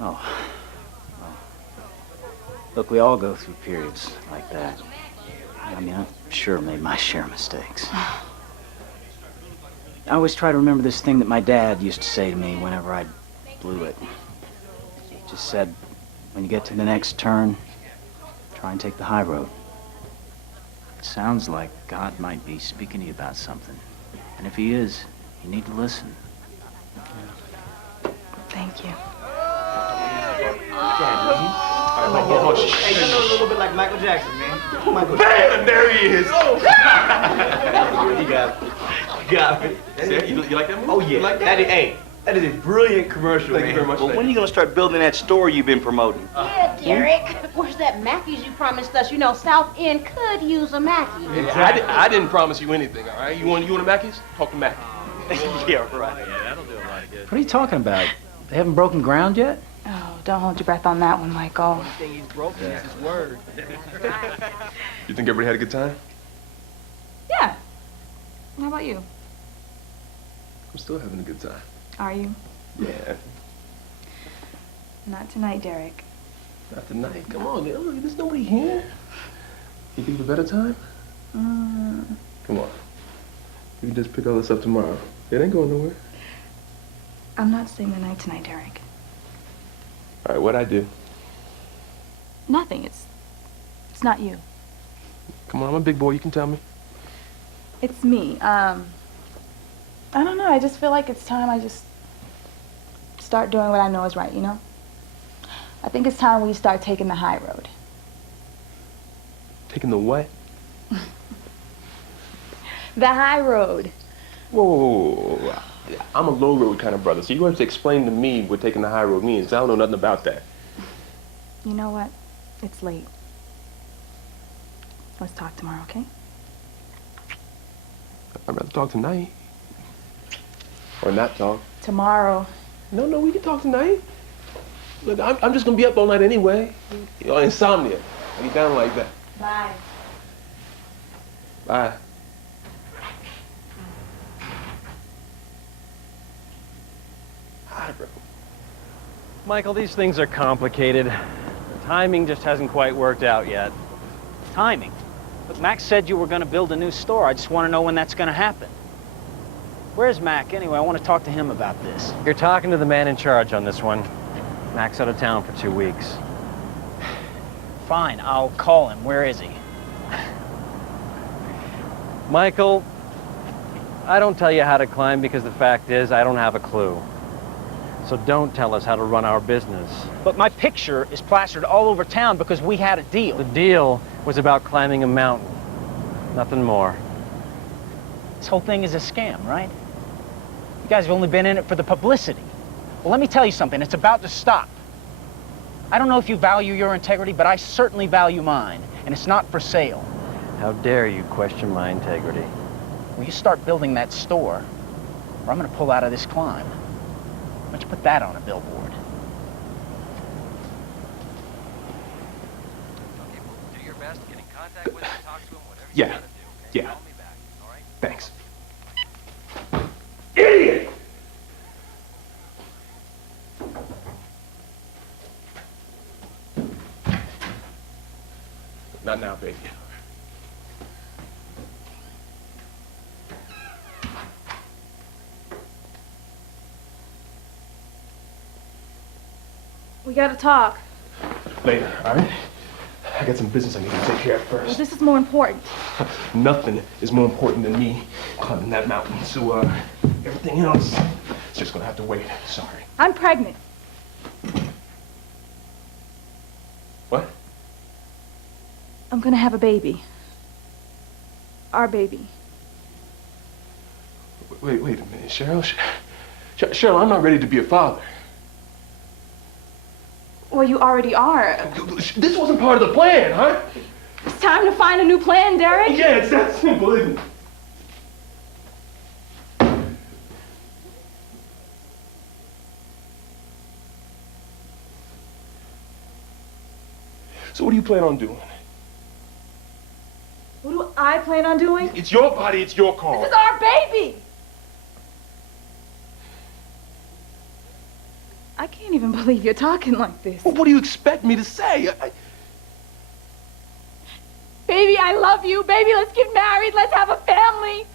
Oh. Well, look, we all go through periods like that. I mean, I'm sure I made my share of mistakes. I always try to remember this thing that my dad used to say to me whenever I blew it. He just said, when you get to the next turn, try and take the high road. It sounds like God might be speaking to you about something. And if he is, you need to listen. Thank you. Hey, you know a little bit like Michael Jackson, man. Bam! There he is. Oh. You got it. You got it. You like that movie? Oh, yeah. You like that? Hey, that is a brilliant commercial, Thank man. you very much. Well, when are you going to start building that store you've been promoting? Yeah, Derek. Where's that Mackey's you promised us? You know, South End could use a Mackey. I didn't promise you anything, all right? You want a Mackey's? Talk to Mackey. Yeah, right. Yeah, that'll do a lot of good. What are you talking about? They haven't broken ground yet? Oh, don't hold your breath on that one, Michael. One thing he's broken is his word. You think everybody had a good time? Yeah. How about you? I'm still having a good time. Are you? Yeah. Not tonight, Derek. Not tonight. Come on, man. There's nobody here. You think of a better time? Come on. We can just pick all this up tomorrow. It ain't going nowhere. I'm not staying the night tonight, Derek. All right, what'd I do? Nothing. It's not you. Come on, I'm a big boy. You can tell me. It's me. I don't know. I just feel like it's time I just start doing what I know is right, you know? I think it's time we start taking the high road. Taking the what? The high road. Whoa. I'm a low road kind of brother, so you have to explain to me what taking the high road means. I don't know nothing about that. You know what? It's late. Let's talk tomorrow, okay? I'd rather talk tonight. Or not talk. Tomorrow. No, we can talk tonight. Look, I'm just gonna be up all night anyway. You know, insomnia. I get down like that. Bye. Bye. Hi, bro. Michael, these things are complicated. The timing just hasn't quite worked out yet. Timing? But Mac said you were going to build a new store. I just want to know when that's going to happen. Where's Mac, anyway? I want to talk to him about this. You're talking to the man in charge on this one. Mac's out of town for 2 weeks. Fine, I'll call him. Where is he? Michael, I don't tell you how to climb because the fact is I don't have a clue. So don't tell us how to run our business. But my picture is plastered all over town because we had a deal. The deal was about climbing a mountain. Nothing more. This whole thing is a scam, right? You guys have only been in it for the publicity. Well, let me tell you something. It's about to stop. I don't know if you value your integrity, but I certainly value mine, and it's not for sale. How dare you question my integrity? Will you start building that store, or I'm going to pull out of this climb? Why don't you put that on a billboard? Okay, well, do your best, get in contact with him, talk to him, whatever Yeah. you gotta do. Okay? Yeah. Call me back, all right? Thanks. Idiot! Not now, baby. We gotta talk. Later, all right? I got some business I need to take care of Well, first. this is more important. Nothing is more important than me climbing that mountain. So, everything else is just gonna have to wait. Sorry. I'm pregnant. What? I'm gonna have a baby. Our baby. Wait a minute, Cheryl. Cheryl, I'm not ready to be a father. Well, you already are. This wasn't part of the plan, huh? It's time to find a new plan, Derek. Yeah, it's that simple, isn't it? So what do you plan on doing? What do I plan on doing? It's your body, it's your call. This is our baby. I can't even believe you're talking like this. Well, what do you expect me to say? Baby, I love you. Baby, let's get married. Let's have a family.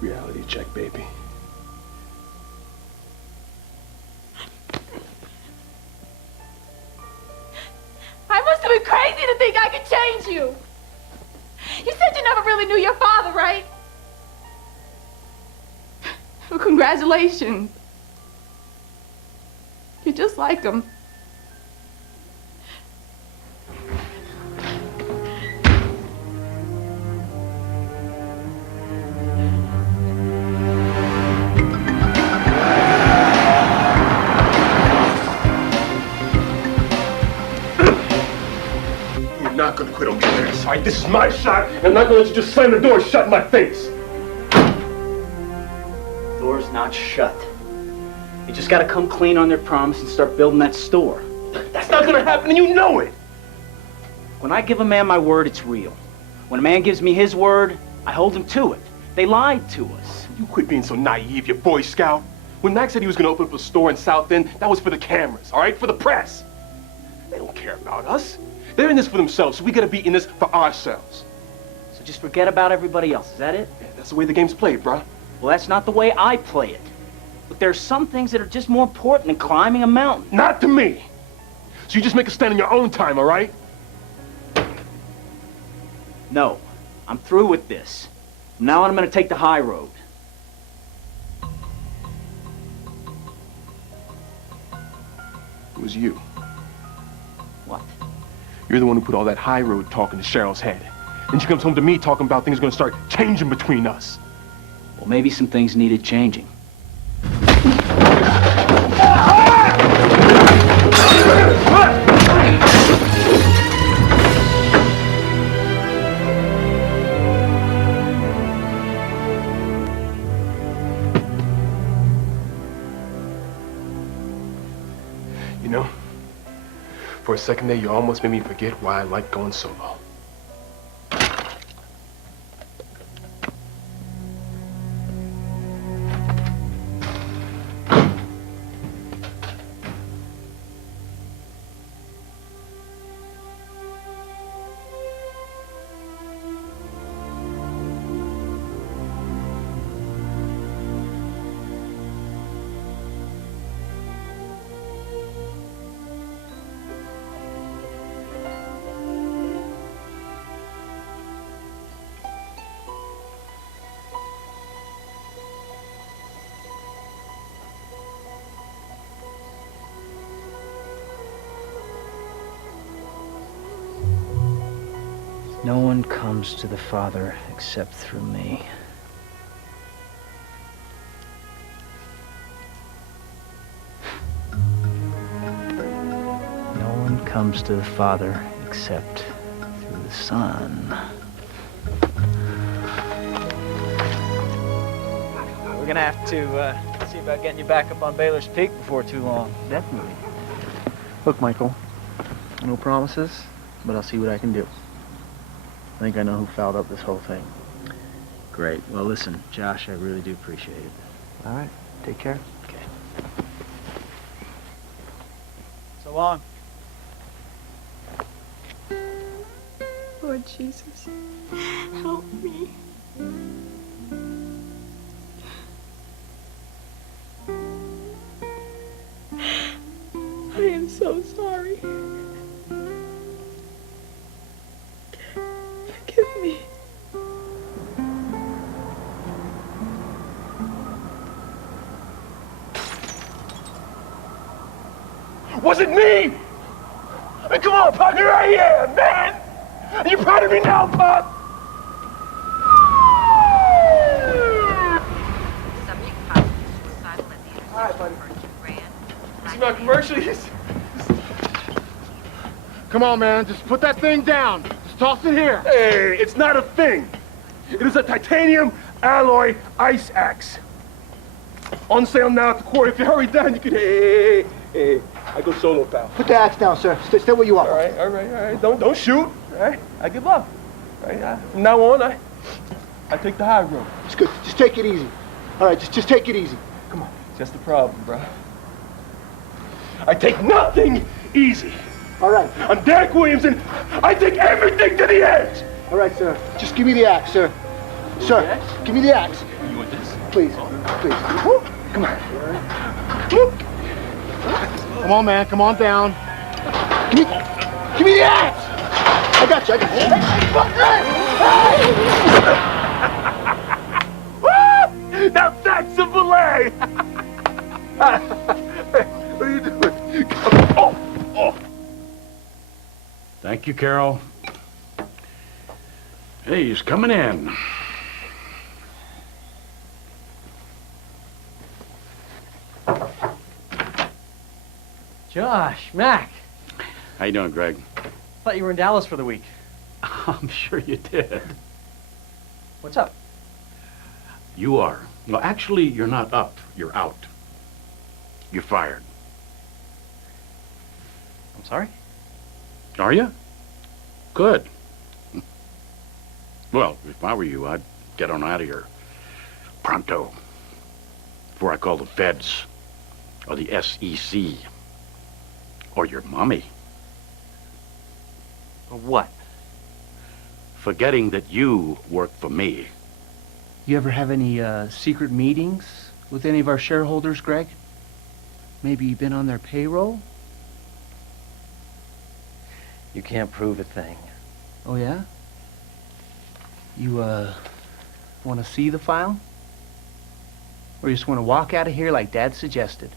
Reality check, baby. I must have been crazy to think I could change you. You said you never really knew your father, right? Well, congratulations. You're just like him. You're not gonna quit on me, man. All right, this is my shot. I'm not gonna let you just slam the door shut in my face. Door's not shut. You just gotta come clean on their promise and start building that store. That's not gonna happen, and you know it. When I give a man my word, it's real. When a man gives me his word, I hold him to it. They lied to us. You quit being so naive, you Boy Scout. When Max said he was gonna open up a store in South End, that was for the cameras, all right? For the press. They don't care about us. They're in this for themselves, so we gotta be in this for ourselves. So just forget about everybody else, is that it? Yeah, that's the way the game's played, bruh. Well, that's not the way I play it. But there's some things that are just more important than climbing a mountain. Not to me. So you just make a stand on your own time, all right? No, I'm through with this. From now on, I'm gonna take the high road. It was you. What? You're the one who put all that high road talk into Cheryl's head. Then she comes home to me talking about things are gonna start changing between us. Well, maybe some things needed changing. You know, for a second there, you almost made me forget why I like going solo. No one comes to the Father except through me. No one comes to the Father except through the Son. We're gonna have to see about getting you back up on Baylor's Peak before too long. Definitely. Look, Michael, no promises, but I'll see what I can do. I think I know who fouled up this whole thing. Great. Well, listen, Josh, I really do appreciate it. All right, take care. Okay. So long. Lord Jesus, help me. I am so sorry. Forgive me. Was it me? I mean, come on, Pop, here I am, man! Are you proud of me now, Pop? All right, buddy. See my commercial? Come on, man. Just put that thing down. Just toss it here. Hey, it's not a thing. It is a titanium alloy ice axe. On sale now at the quarry. If you hurry down, you can... Hey, I go solo, pal. Put the axe down, sir. Stay where you are. All right. Don't shoot. All right? I give up. From now on, I take the high road. It's good. Just take it easy. All right, just take it easy. Come on. That's the problem, bro. I take nothing easy. All right. I'm Derek Williams, and I take everything to the edge. All right, sir. Just give me the axe, sir. Sir, give me the axe. You want this? Please. Please. Come on. Come on, man. Come on down. Give me the axe. I got you. Now that's a fillet! What are you doing? Oh! Thank you, Carol. Hey, he's coming in. Josh, Mac. How you doing, Greg? Thought you were in Dallas for the week. I'm sure you did. What's up? You are. Well, actually, you're not up. You're out. You're fired. I'm sorry? Are you? Good. Well, if I were you, I'd get on out of here. Pronto. Before I call the feds. Or the SEC. Or your mommy. What? Forgetting that you work for me. You ever have any secret meetings with any of our shareholders, Greg? Maybe you've been on their payroll? You can't prove a thing. Oh, yeah? You, want to see the file? Or you just want to walk out of here like Dad suggested?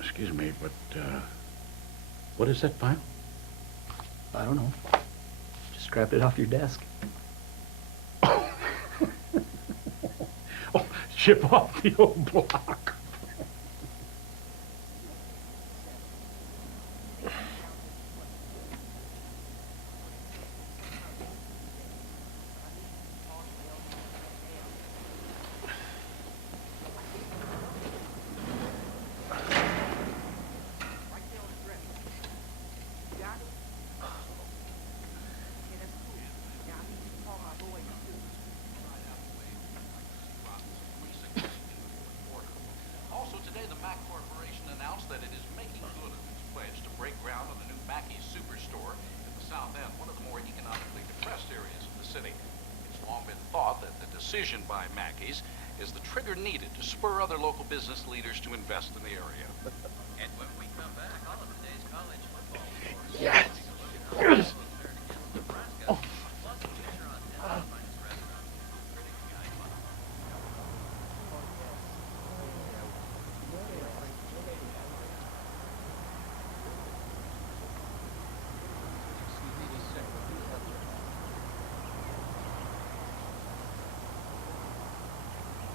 Excuse me, but, what is that file? I don't know. Just grabbed it off your desk. Ship off the old block. Decision by Mackey's is the trigger needed to spur other local business leaders to invest in the area. And when we come back, all of today's college football. Yes!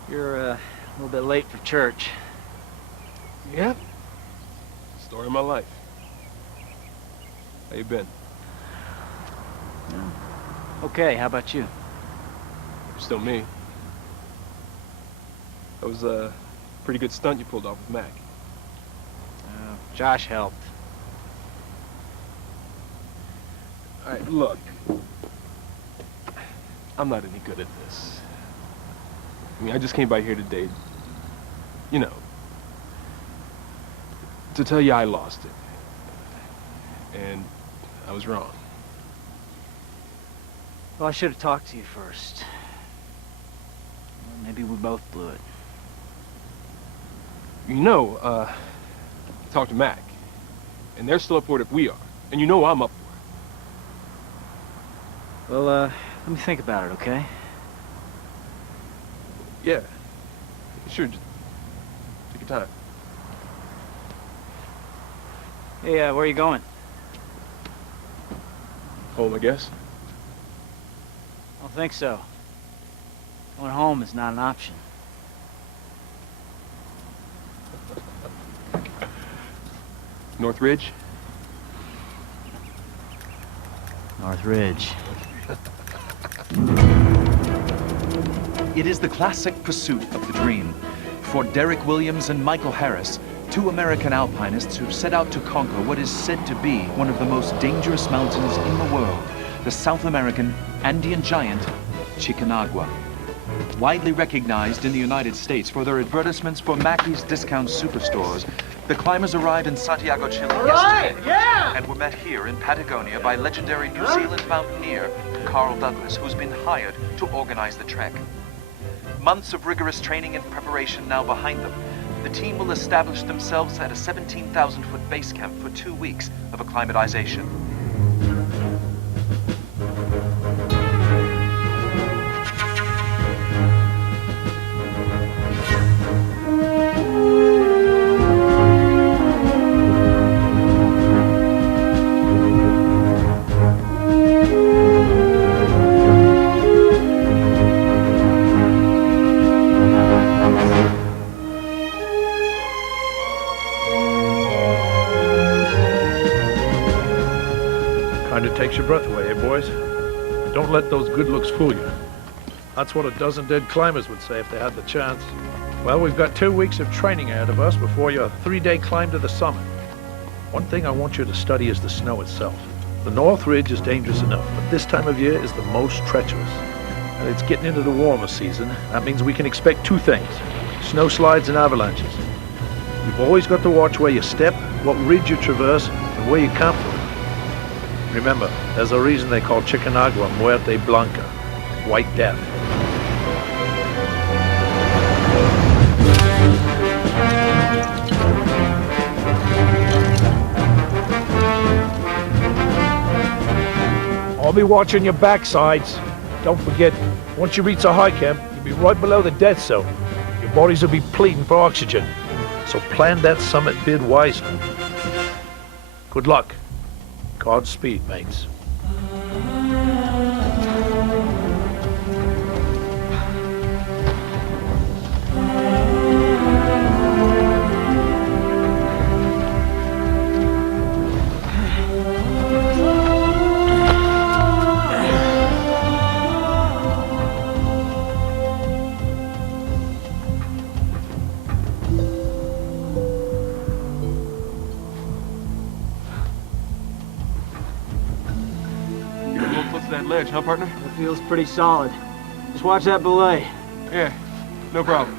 You're a little bit late for church. Yeah? Story of my life. How you been? Okay, how about you? You're still me. That was a pretty good stunt you pulled off with Mac. Josh helped. All right, look. I'm not any good at this. I mean, I just came by here today, you know, to tell you I lost it. And I was wrong. Well, I should have talked to you first. Well, maybe we both blew it. You know, talk to Mac. And they're still up for it if we are. And you know I'm up for it. Well, let me think about it, okay? Yeah. Sure, just take your time. Hey, where are you going? Home, I guess. I don't think so. Going home is not an option. North Ridge? North Ridge. Okay. It is the classic pursuit of the dream. For Derek Williams and Michael Harris, two American alpinists who've set out to conquer what is said to be one of the most dangerous mountains in the world, the South American Andean giant, Chicanagua. Widely recognized in the United States for their advertisements for Mackey's discount superstores, the climbers arrived in Santiago, Chile yesterday and were met here in Patagonia by legendary New Zealand mountaineer Carl Douglas, who's been hired to organize the trek. Months of rigorous training and preparation now behind them, the team will establish themselves at a 17,000-foot base camp for 2 weeks of acclimatization. Takes your breath away, eh, boys? Don't let those good looks fool you. That's what a dozen dead climbers would say if they had the chance. Well, we've got 2 weeks of training ahead of us before your 3-day climb to the summit. One thing I want you to study is the snow itself. The North Ridge is dangerous enough, but this time of year is the most treacherous. And it's getting into the warmer season. That means we can expect 2 things: snow slides and avalanches. You've always got to watch where you step, what ridge you traverse, and where you camp for. Remember, there's a reason they call Chicanagua Muerte Blanca, White Death. I'll be watching your backsides. Don't forget, once you reach the high camp, you'll be right below the death zone. Your bodies will be pleading for oxygen. So plan that summit bid wisely. Good luck. Godspeed, mates. Ledge, huh, partner? That feels pretty solid. Just watch that belay. Yeah, no problem.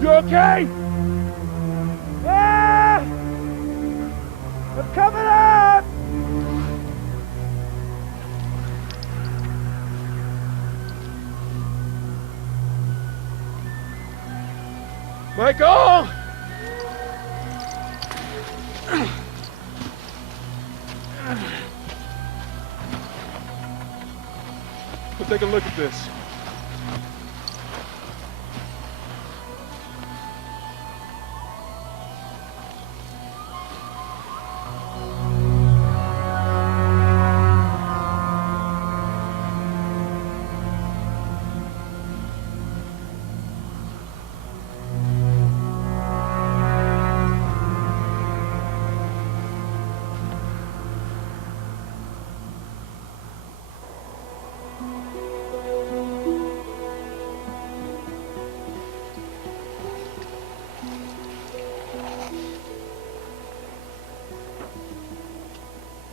You okay? Yeah! I'm coming up! Michael! We'll take a look at this.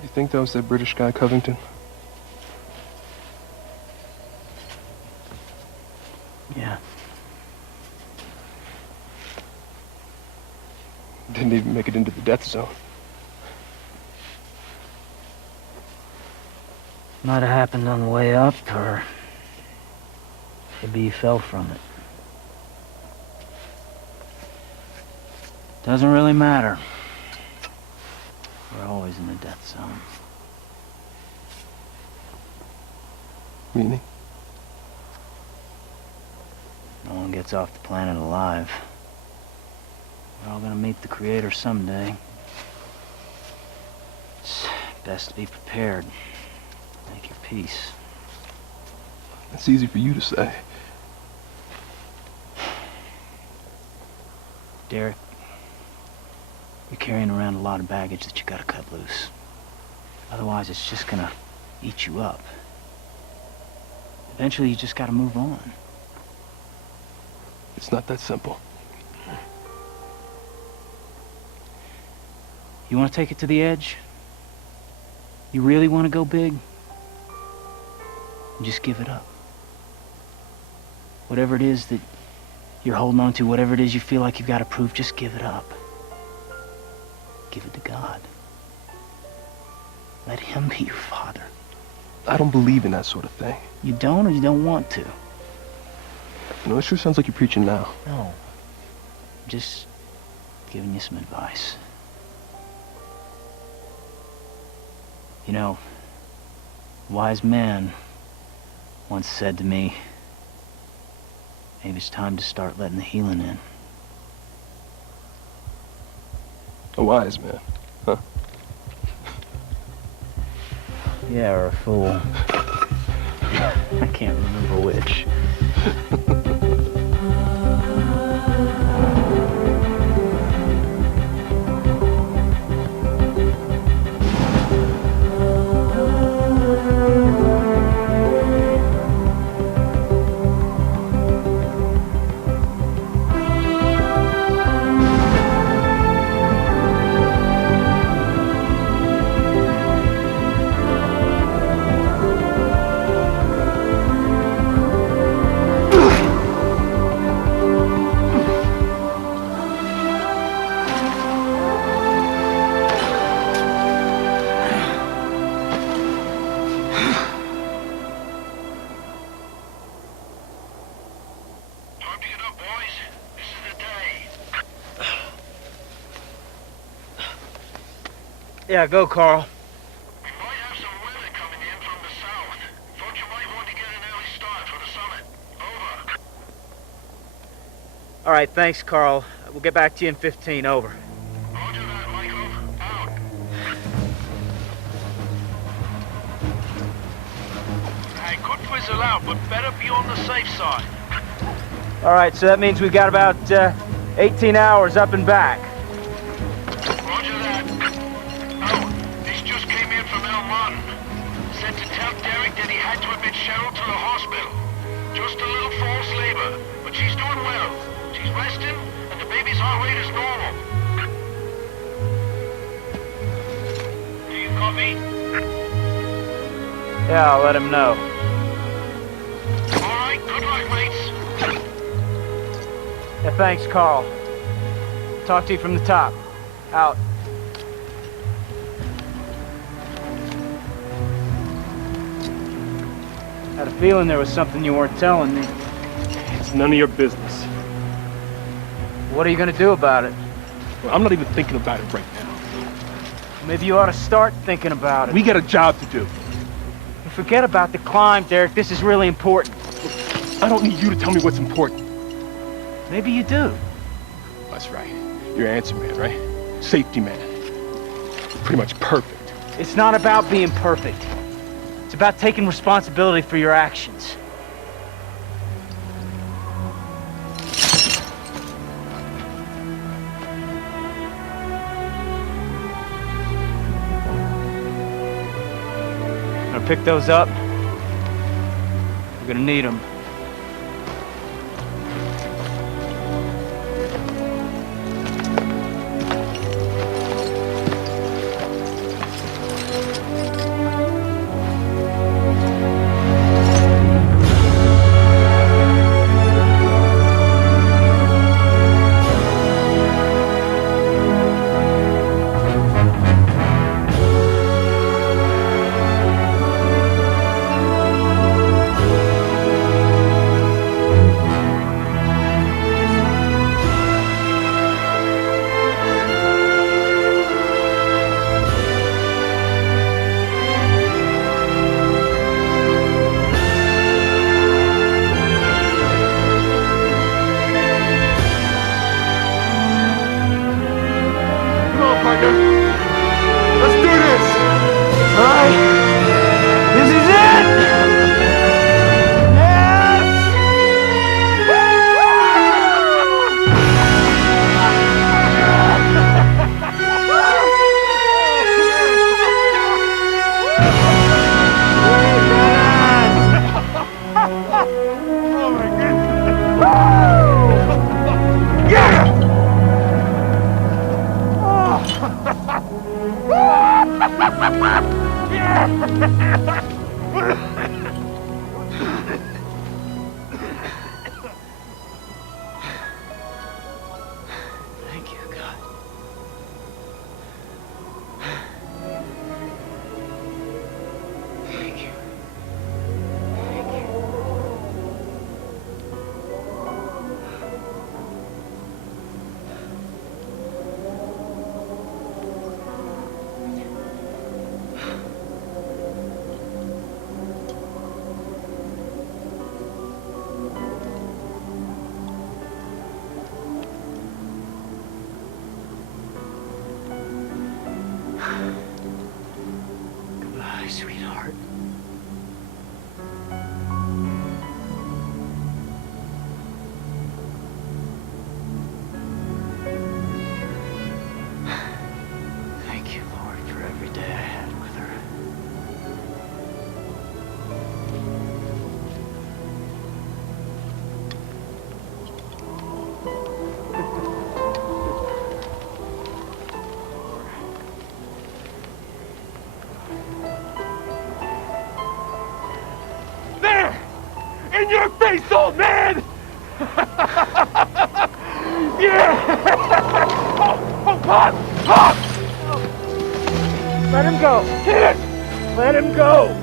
You think that was that British guy, Covington? Yeah. Didn't even make it into the death zone. Might have happened on the way up, or maybe he fell from it. Doesn't really matter. We're always in the death zone. Meaning? No one gets off the planet alive. We're all gonna meet the Creator someday. It's best to be prepared. Make your peace. It's easy for you to say. Derek, you're carrying around a lot of baggage that you gotta cut loose. Otherwise, it's just gonna eat you up. Eventually, you just gotta move on. It's not that simple. You wanna take it to the edge? You really wanna go big? Just give it up. Whatever it is that you're holding on to, whatever it is you feel like you've got to prove, just give it up. Give it to God. Let Him be your father. I don't believe in that sort of thing. You don't, or you don't want to? You know, it sure sounds like you're preaching now. No. Just giving you some advice. You know, a wise man once said to me, maybe it's time to start letting the healing in. A wise man, huh? Yeah, or a fool. I can't remember which. Yeah, go, Carl. We might have some weather coming in from the south. Thought you might want to get an early start for the summit. Over. All right, thanks, Carl. We'll get back to you in 15. Over. Roger that, Michael. Out. Hey, could fizzle out, but better be on the safe side. All right, so that means we've got about 18 hours up and back. Roger that. Oh, this just came in from El Martin. Said to tell Derek that he had to admit Cheryl to the hospital. Just a little false labor, but she's doing well. She's resting, and the baby's heart rate is normal. Do you copy? Yeah, I'll let him know. All right, good luck, mates. Yeah, thanks, Carl. Talk to you from the top. Out. Had a feeling there was something you weren't telling me. It's none of your business. What are you gonna do about it? Well, I'm not even thinking about it right now. Maybe you ought to start thinking about it. We got a job to do. Forget about the climb, Derek. This is really important. I don't need you to tell me what's important. Maybe you do. That's right. You're answer man, right? Safety man. You're pretty much perfect. It's not about being perfect. It's about taking responsibility for your actions. Gonna pick those up. We're gonna need them. Thank you, God. Thank you. Thank you. Goodbye, sweetheart. Thank you, Lord, for every day I had with her. There! In your face, old man! Yeah! Oh, Pop! Pop! Let him go. Kid! Let him go.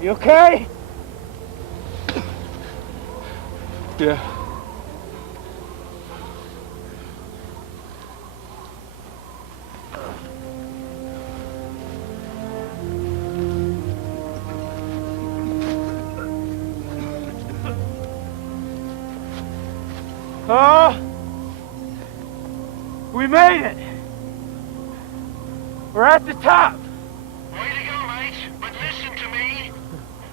You okay? Yeah. Oh! We made it! We're at the top! Way to go, mate. But listen to me.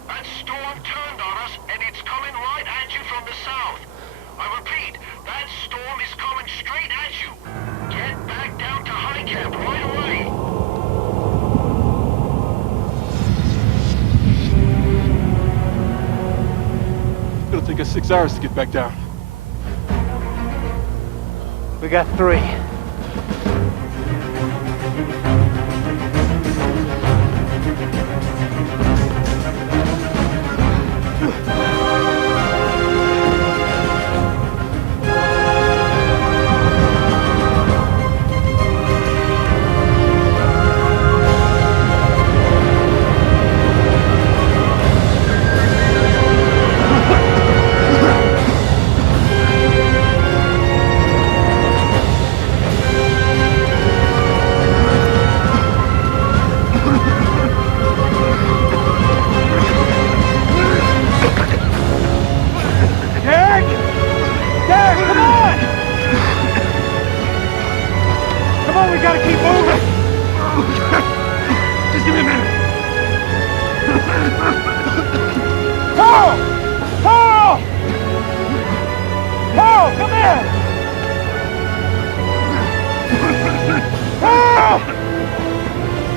That storm turned on us, and it's coming right at you from the south. I repeat, that storm is coming straight at you. Get back down to high camp right away. It'll take us 6 hours to get back down. We got 3.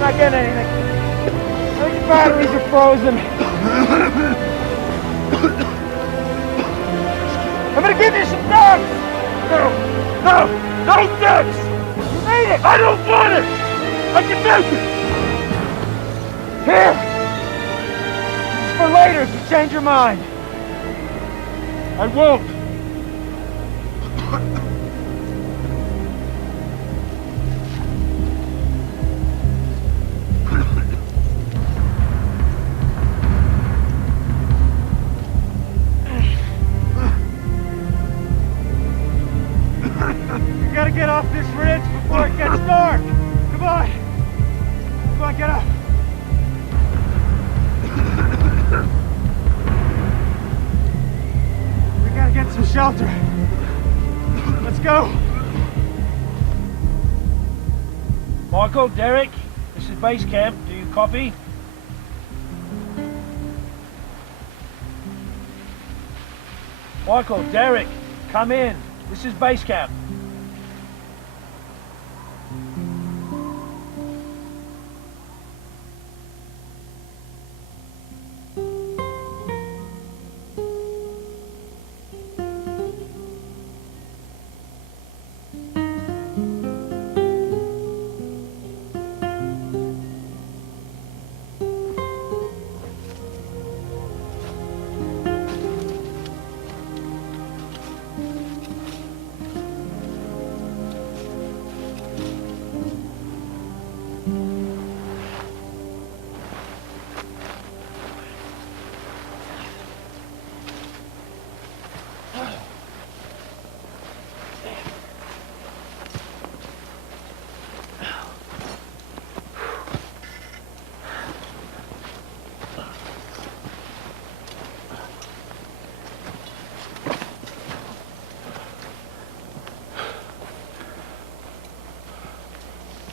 Not getting anything. I think the batteries are frozen. I'm gonna give you some nuts! No nuts! You made it! I don't want it! I can make it! Here! It's for later if you change your mind. I won't. You gotta get off this ridge before it gets dark. Come on. Come on, get up. We gotta get some shelter. Let's go. Michael, Derek, this is base camp. Do you copy? Michael, Derek, come in. This is base camp.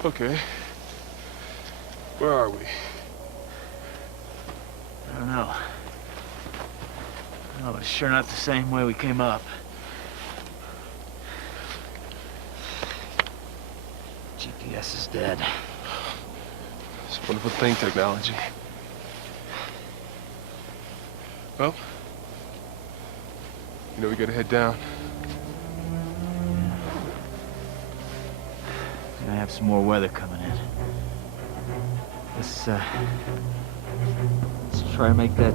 Okay. Where are we? I don't know. Oh, it's sure not the same way we came up. GPS is dead. It's a wonderful thing, technology. Well, you know we gotta head down. We're gonna have some more weather coming in. Let's try to make that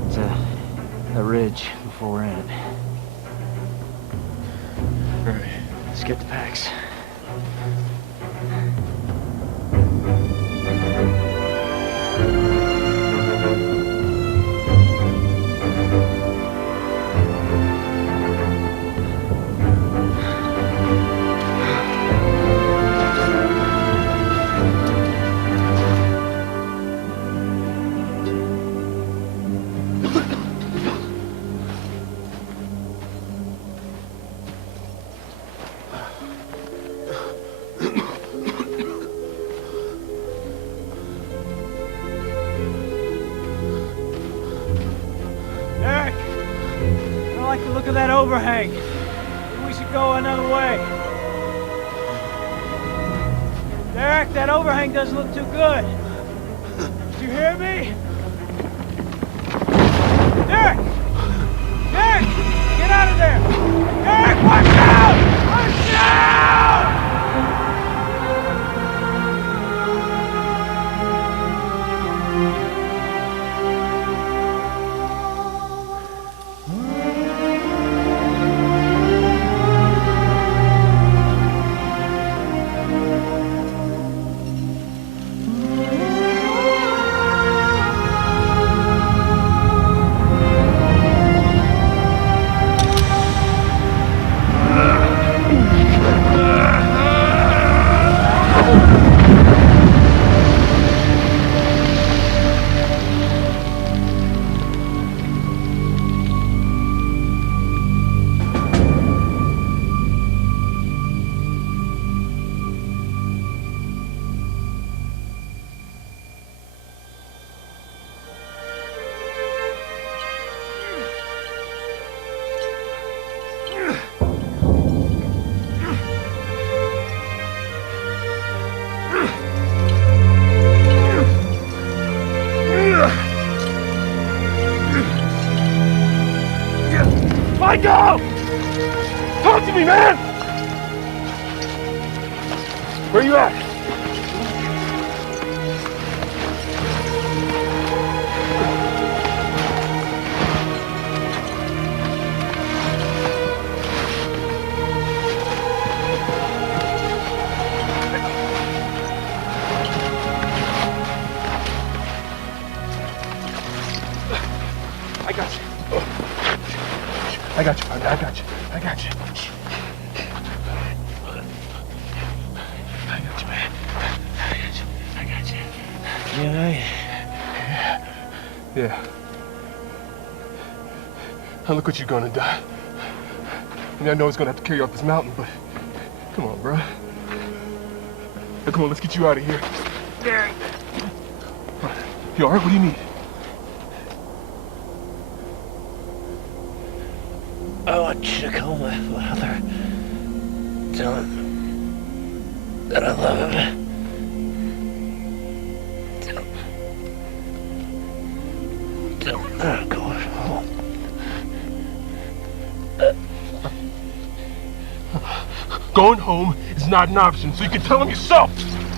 ridge before we're in it. All right. Let's get the packs. Derek! I don't like the look of that overhang. Maybe we should go another way. Derek, that overhang doesn't look too good. Did you hear me? Derek! Derek! Get out of there! Derek, watch out! Watch out! Michael! Talk to me, man! Where you at? I got you. I got you, partner. I got you. I got you. I got you, man. I got you. Yeah. Yeah. Now look what you're gonna die. I mean, I know it's gonna have to carry you off this mountain, but come on, bro. Now, come on, let's get you out of here. Derek. You all right? What do you need? I want you to call my father. Tell him that I love him. Tell him that I'm going home. Going home is not an option, so you can tell him yourself,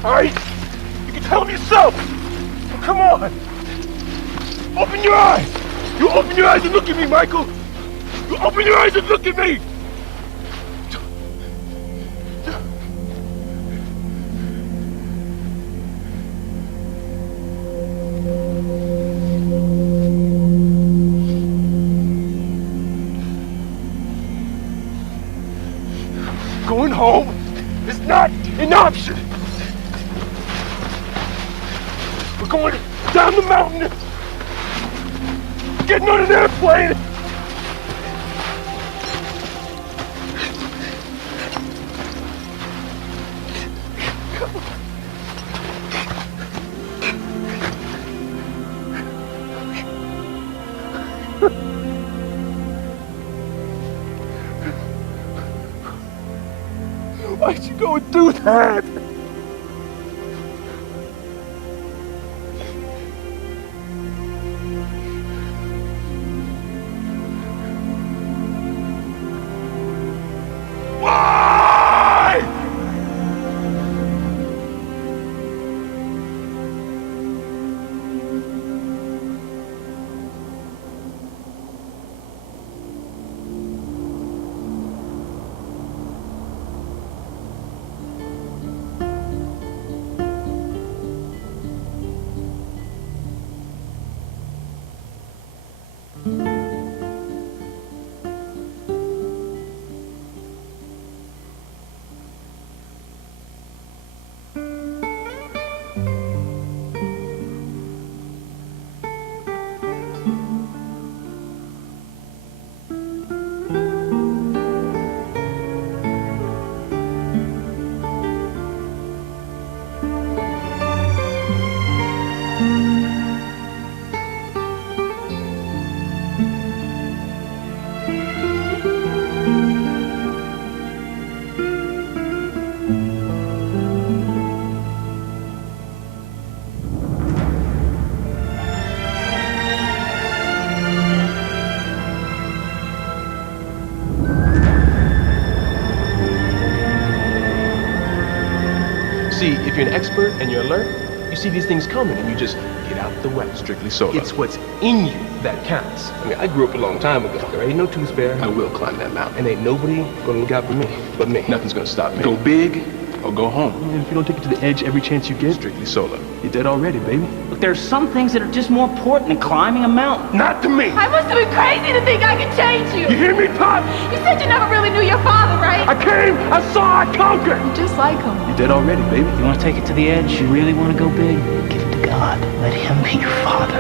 all right? You can tell him yourself. Oh, come on. Open your eyes. You open your eyes and look at me, Michael. You open your eyes and look at me! Going home is not an option! We're going down the mountain, getting on an airplane, Why'd you go and do that? Why? See, if you're an expert and you're alert, you see these things coming and you just get out the way. Strictly solo. It's what's in you that counts. I mean, I grew up a long time ago. There ain't no tooth fairy. I will climb that mountain. And ain't nobody gonna look out for me but me. Nothing's gonna stop me. Go big or go home. And if you don't take it to the edge every chance you get, Strictly solo. you're dead already, baby. Look, there's some things that are just more important than climbing a mountain. Not to me! I must have been crazy to think I could change you. You hear me, Pop? You said you never really knew your father, right? I came, I saw, I conquered! You're just like him. You're dead already, baby. You want to take it to the edge? You really want to go big? Give it to God. Let him be your father.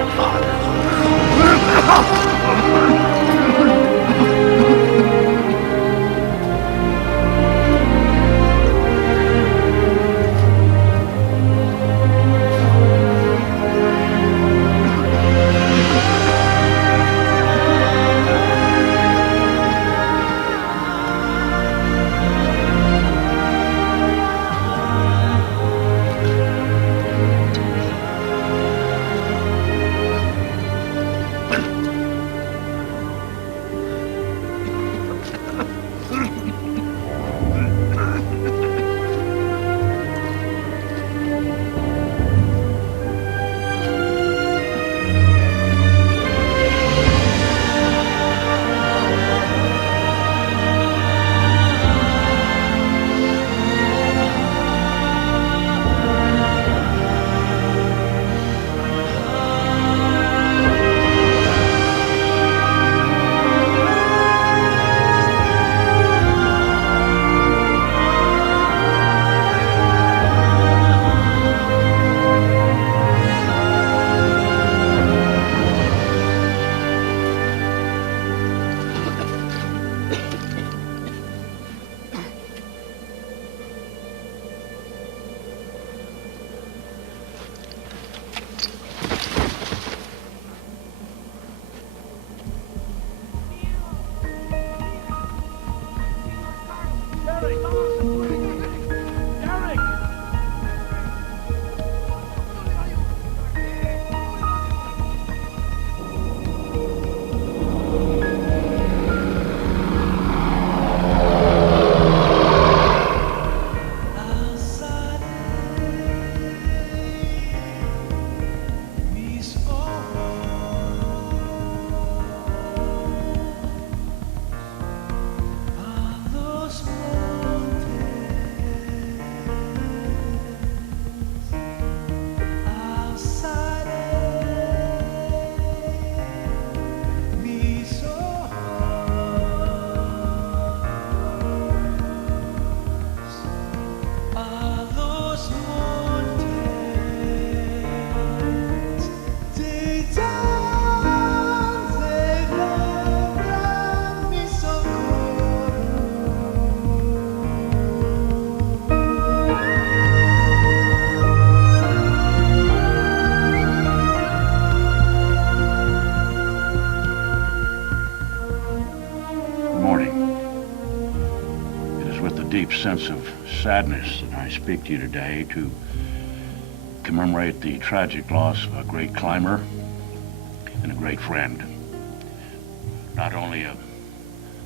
with a deep sense of sadness that I speak to you today to commemorate the tragic loss of a great climber and a great friend. Not only of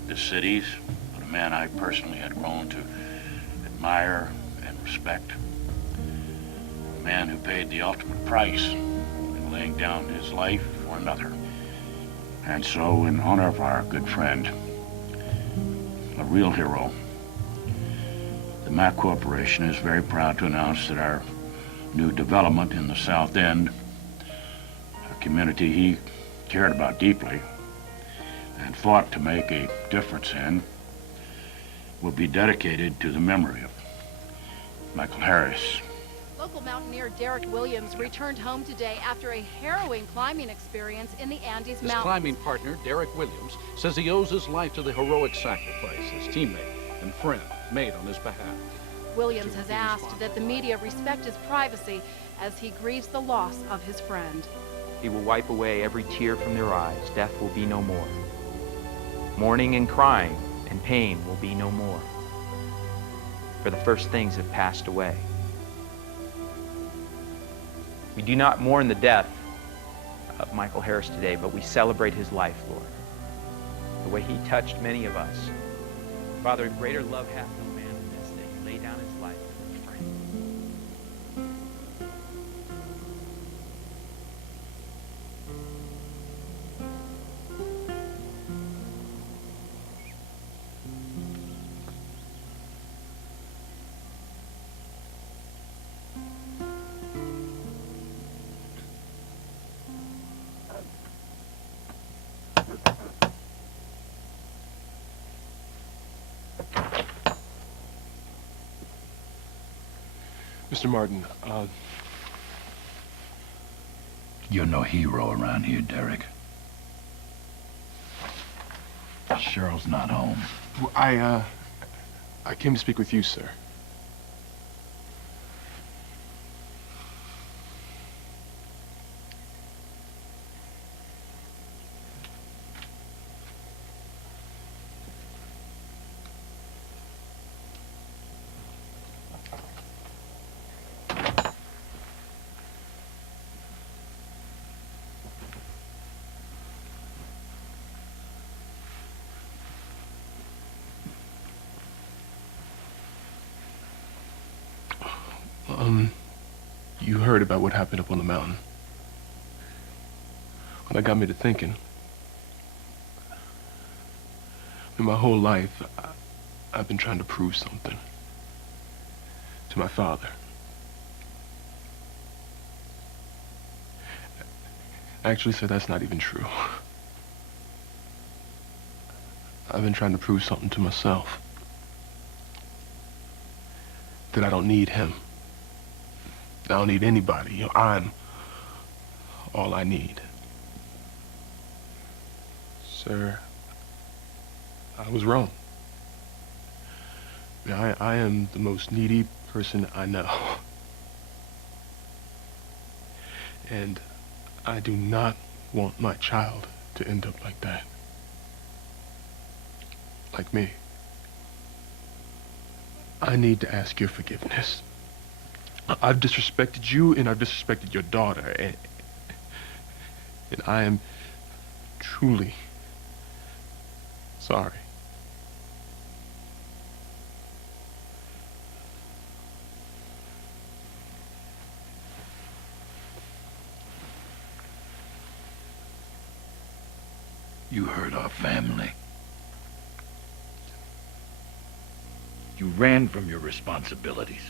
the cities, but a man I personally had grown to admire and respect. A man who paid the ultimate price in laying down his life for another. And so, in honor of our good friend, a real hero, the Mack Corporation is very proud to announce that our new development in the South End, a community he cared about deeply and fought to make a difference in, will be dedicated to the memory of Michael Harris. Local mountaineer Derek Williams returned home today after a harrowing climbing experience in the Andes His Mountains. climbing partner, Derek Williams, says he owes his life to the heroic sacrifice his teammate and friend made on his behalf. Williams has asked that the media respect his privacy as he grieves the loss of his friend. He will wipe away every tear from their eyes. Death will be no more. Mourning and crying and pain will be no more. For the first things have passed away. We do not mourn the death of Michael Harris today, but we celebrate his life, Lord. The way he touched many of us. Father, greater love hath no man than this, that he lay down his life for a friend. Mr. Martin, You're no hero around here, Derek. Cheryl's not home. I came to speak with you, sir. You heard about what happened up on the mountain. Well, that got me to thinking. In my whole life, I've been trying to prove something to my father. Actually, sir, that's not even true. I've been trying to prove something to myself. That I don't need him. I don't need anybody. You know, I'm all I need. Sir, I was wrong. I am the most needy person I know. And I do not want my child to end up like that. Like me. I need to ask your forgiveness. I've disrespected you, and I've disrespected your daughter, and I am truly sorry. You hurt our family. You ran from your responsibilities.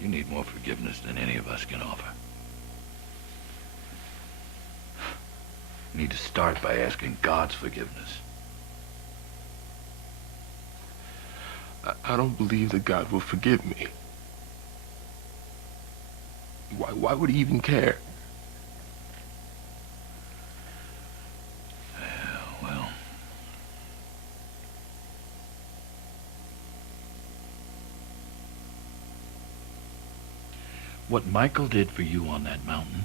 You need more forgiveness than any of us can offer. You need to start by asking God's forgiveness. I don't believe that God will forgive me. Why would he even care? Well, what Michael did for you on that mountain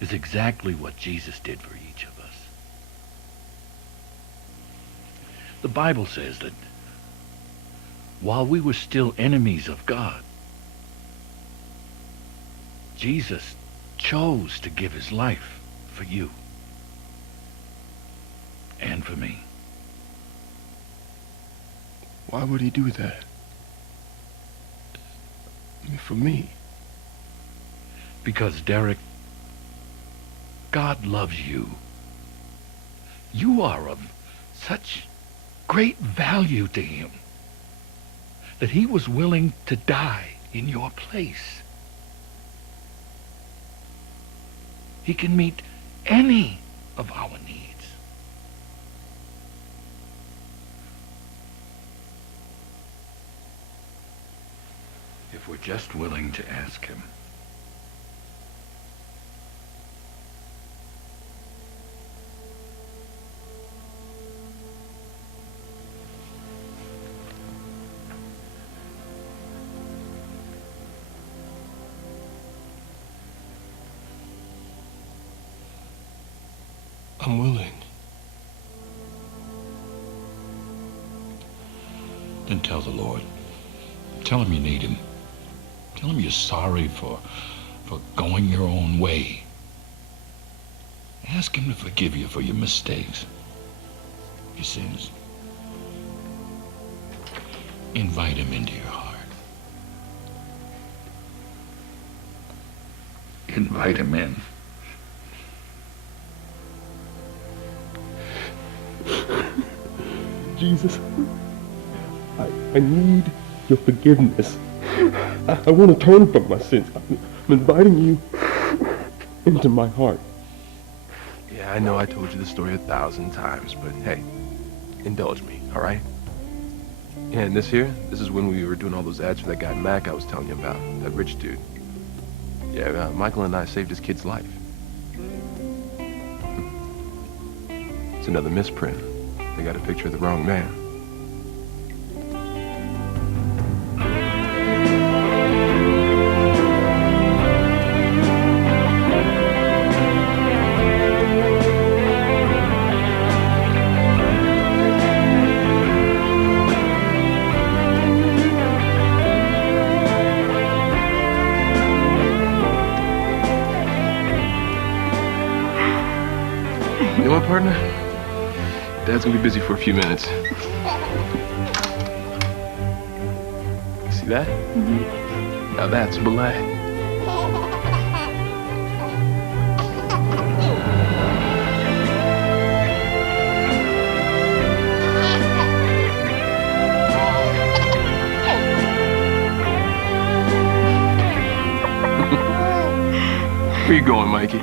is exactly what Jesus did for each of us. The Bible says that while we were still enemies of God, Jesus chose to give his life for you and for me. Why would he do that? I mean, for me. Because, Derek, God loves you. You are of such great value to him that he was willing to die in your place. He can meet any of our needs. If we're just willing to ask him. I'm willing. Then tell the Lord. Tell him you need him. Tell him you're sorry for going your own way. Ask him to forgive you for your mistakes, your sins. Invite him into your heart. Invite him in. Jesus, I need your forgiveness. I want to turn from my sins. I'm inviting you into my heart. Yeah, I know I told you this story 1,000 times, but hey, indulge me, all right? Yeah, and this is when we were doing all those ads for that guy Mac I was telling you about, that rich dude. Yeah, Michael and I saved his kid's life. It's another misprint. They got a picture of the wrong man. You know what, partner? Dad's gonna be busy for a few minutes. See that? Mm-hmm. Now that's belay. Where you going, Mikey?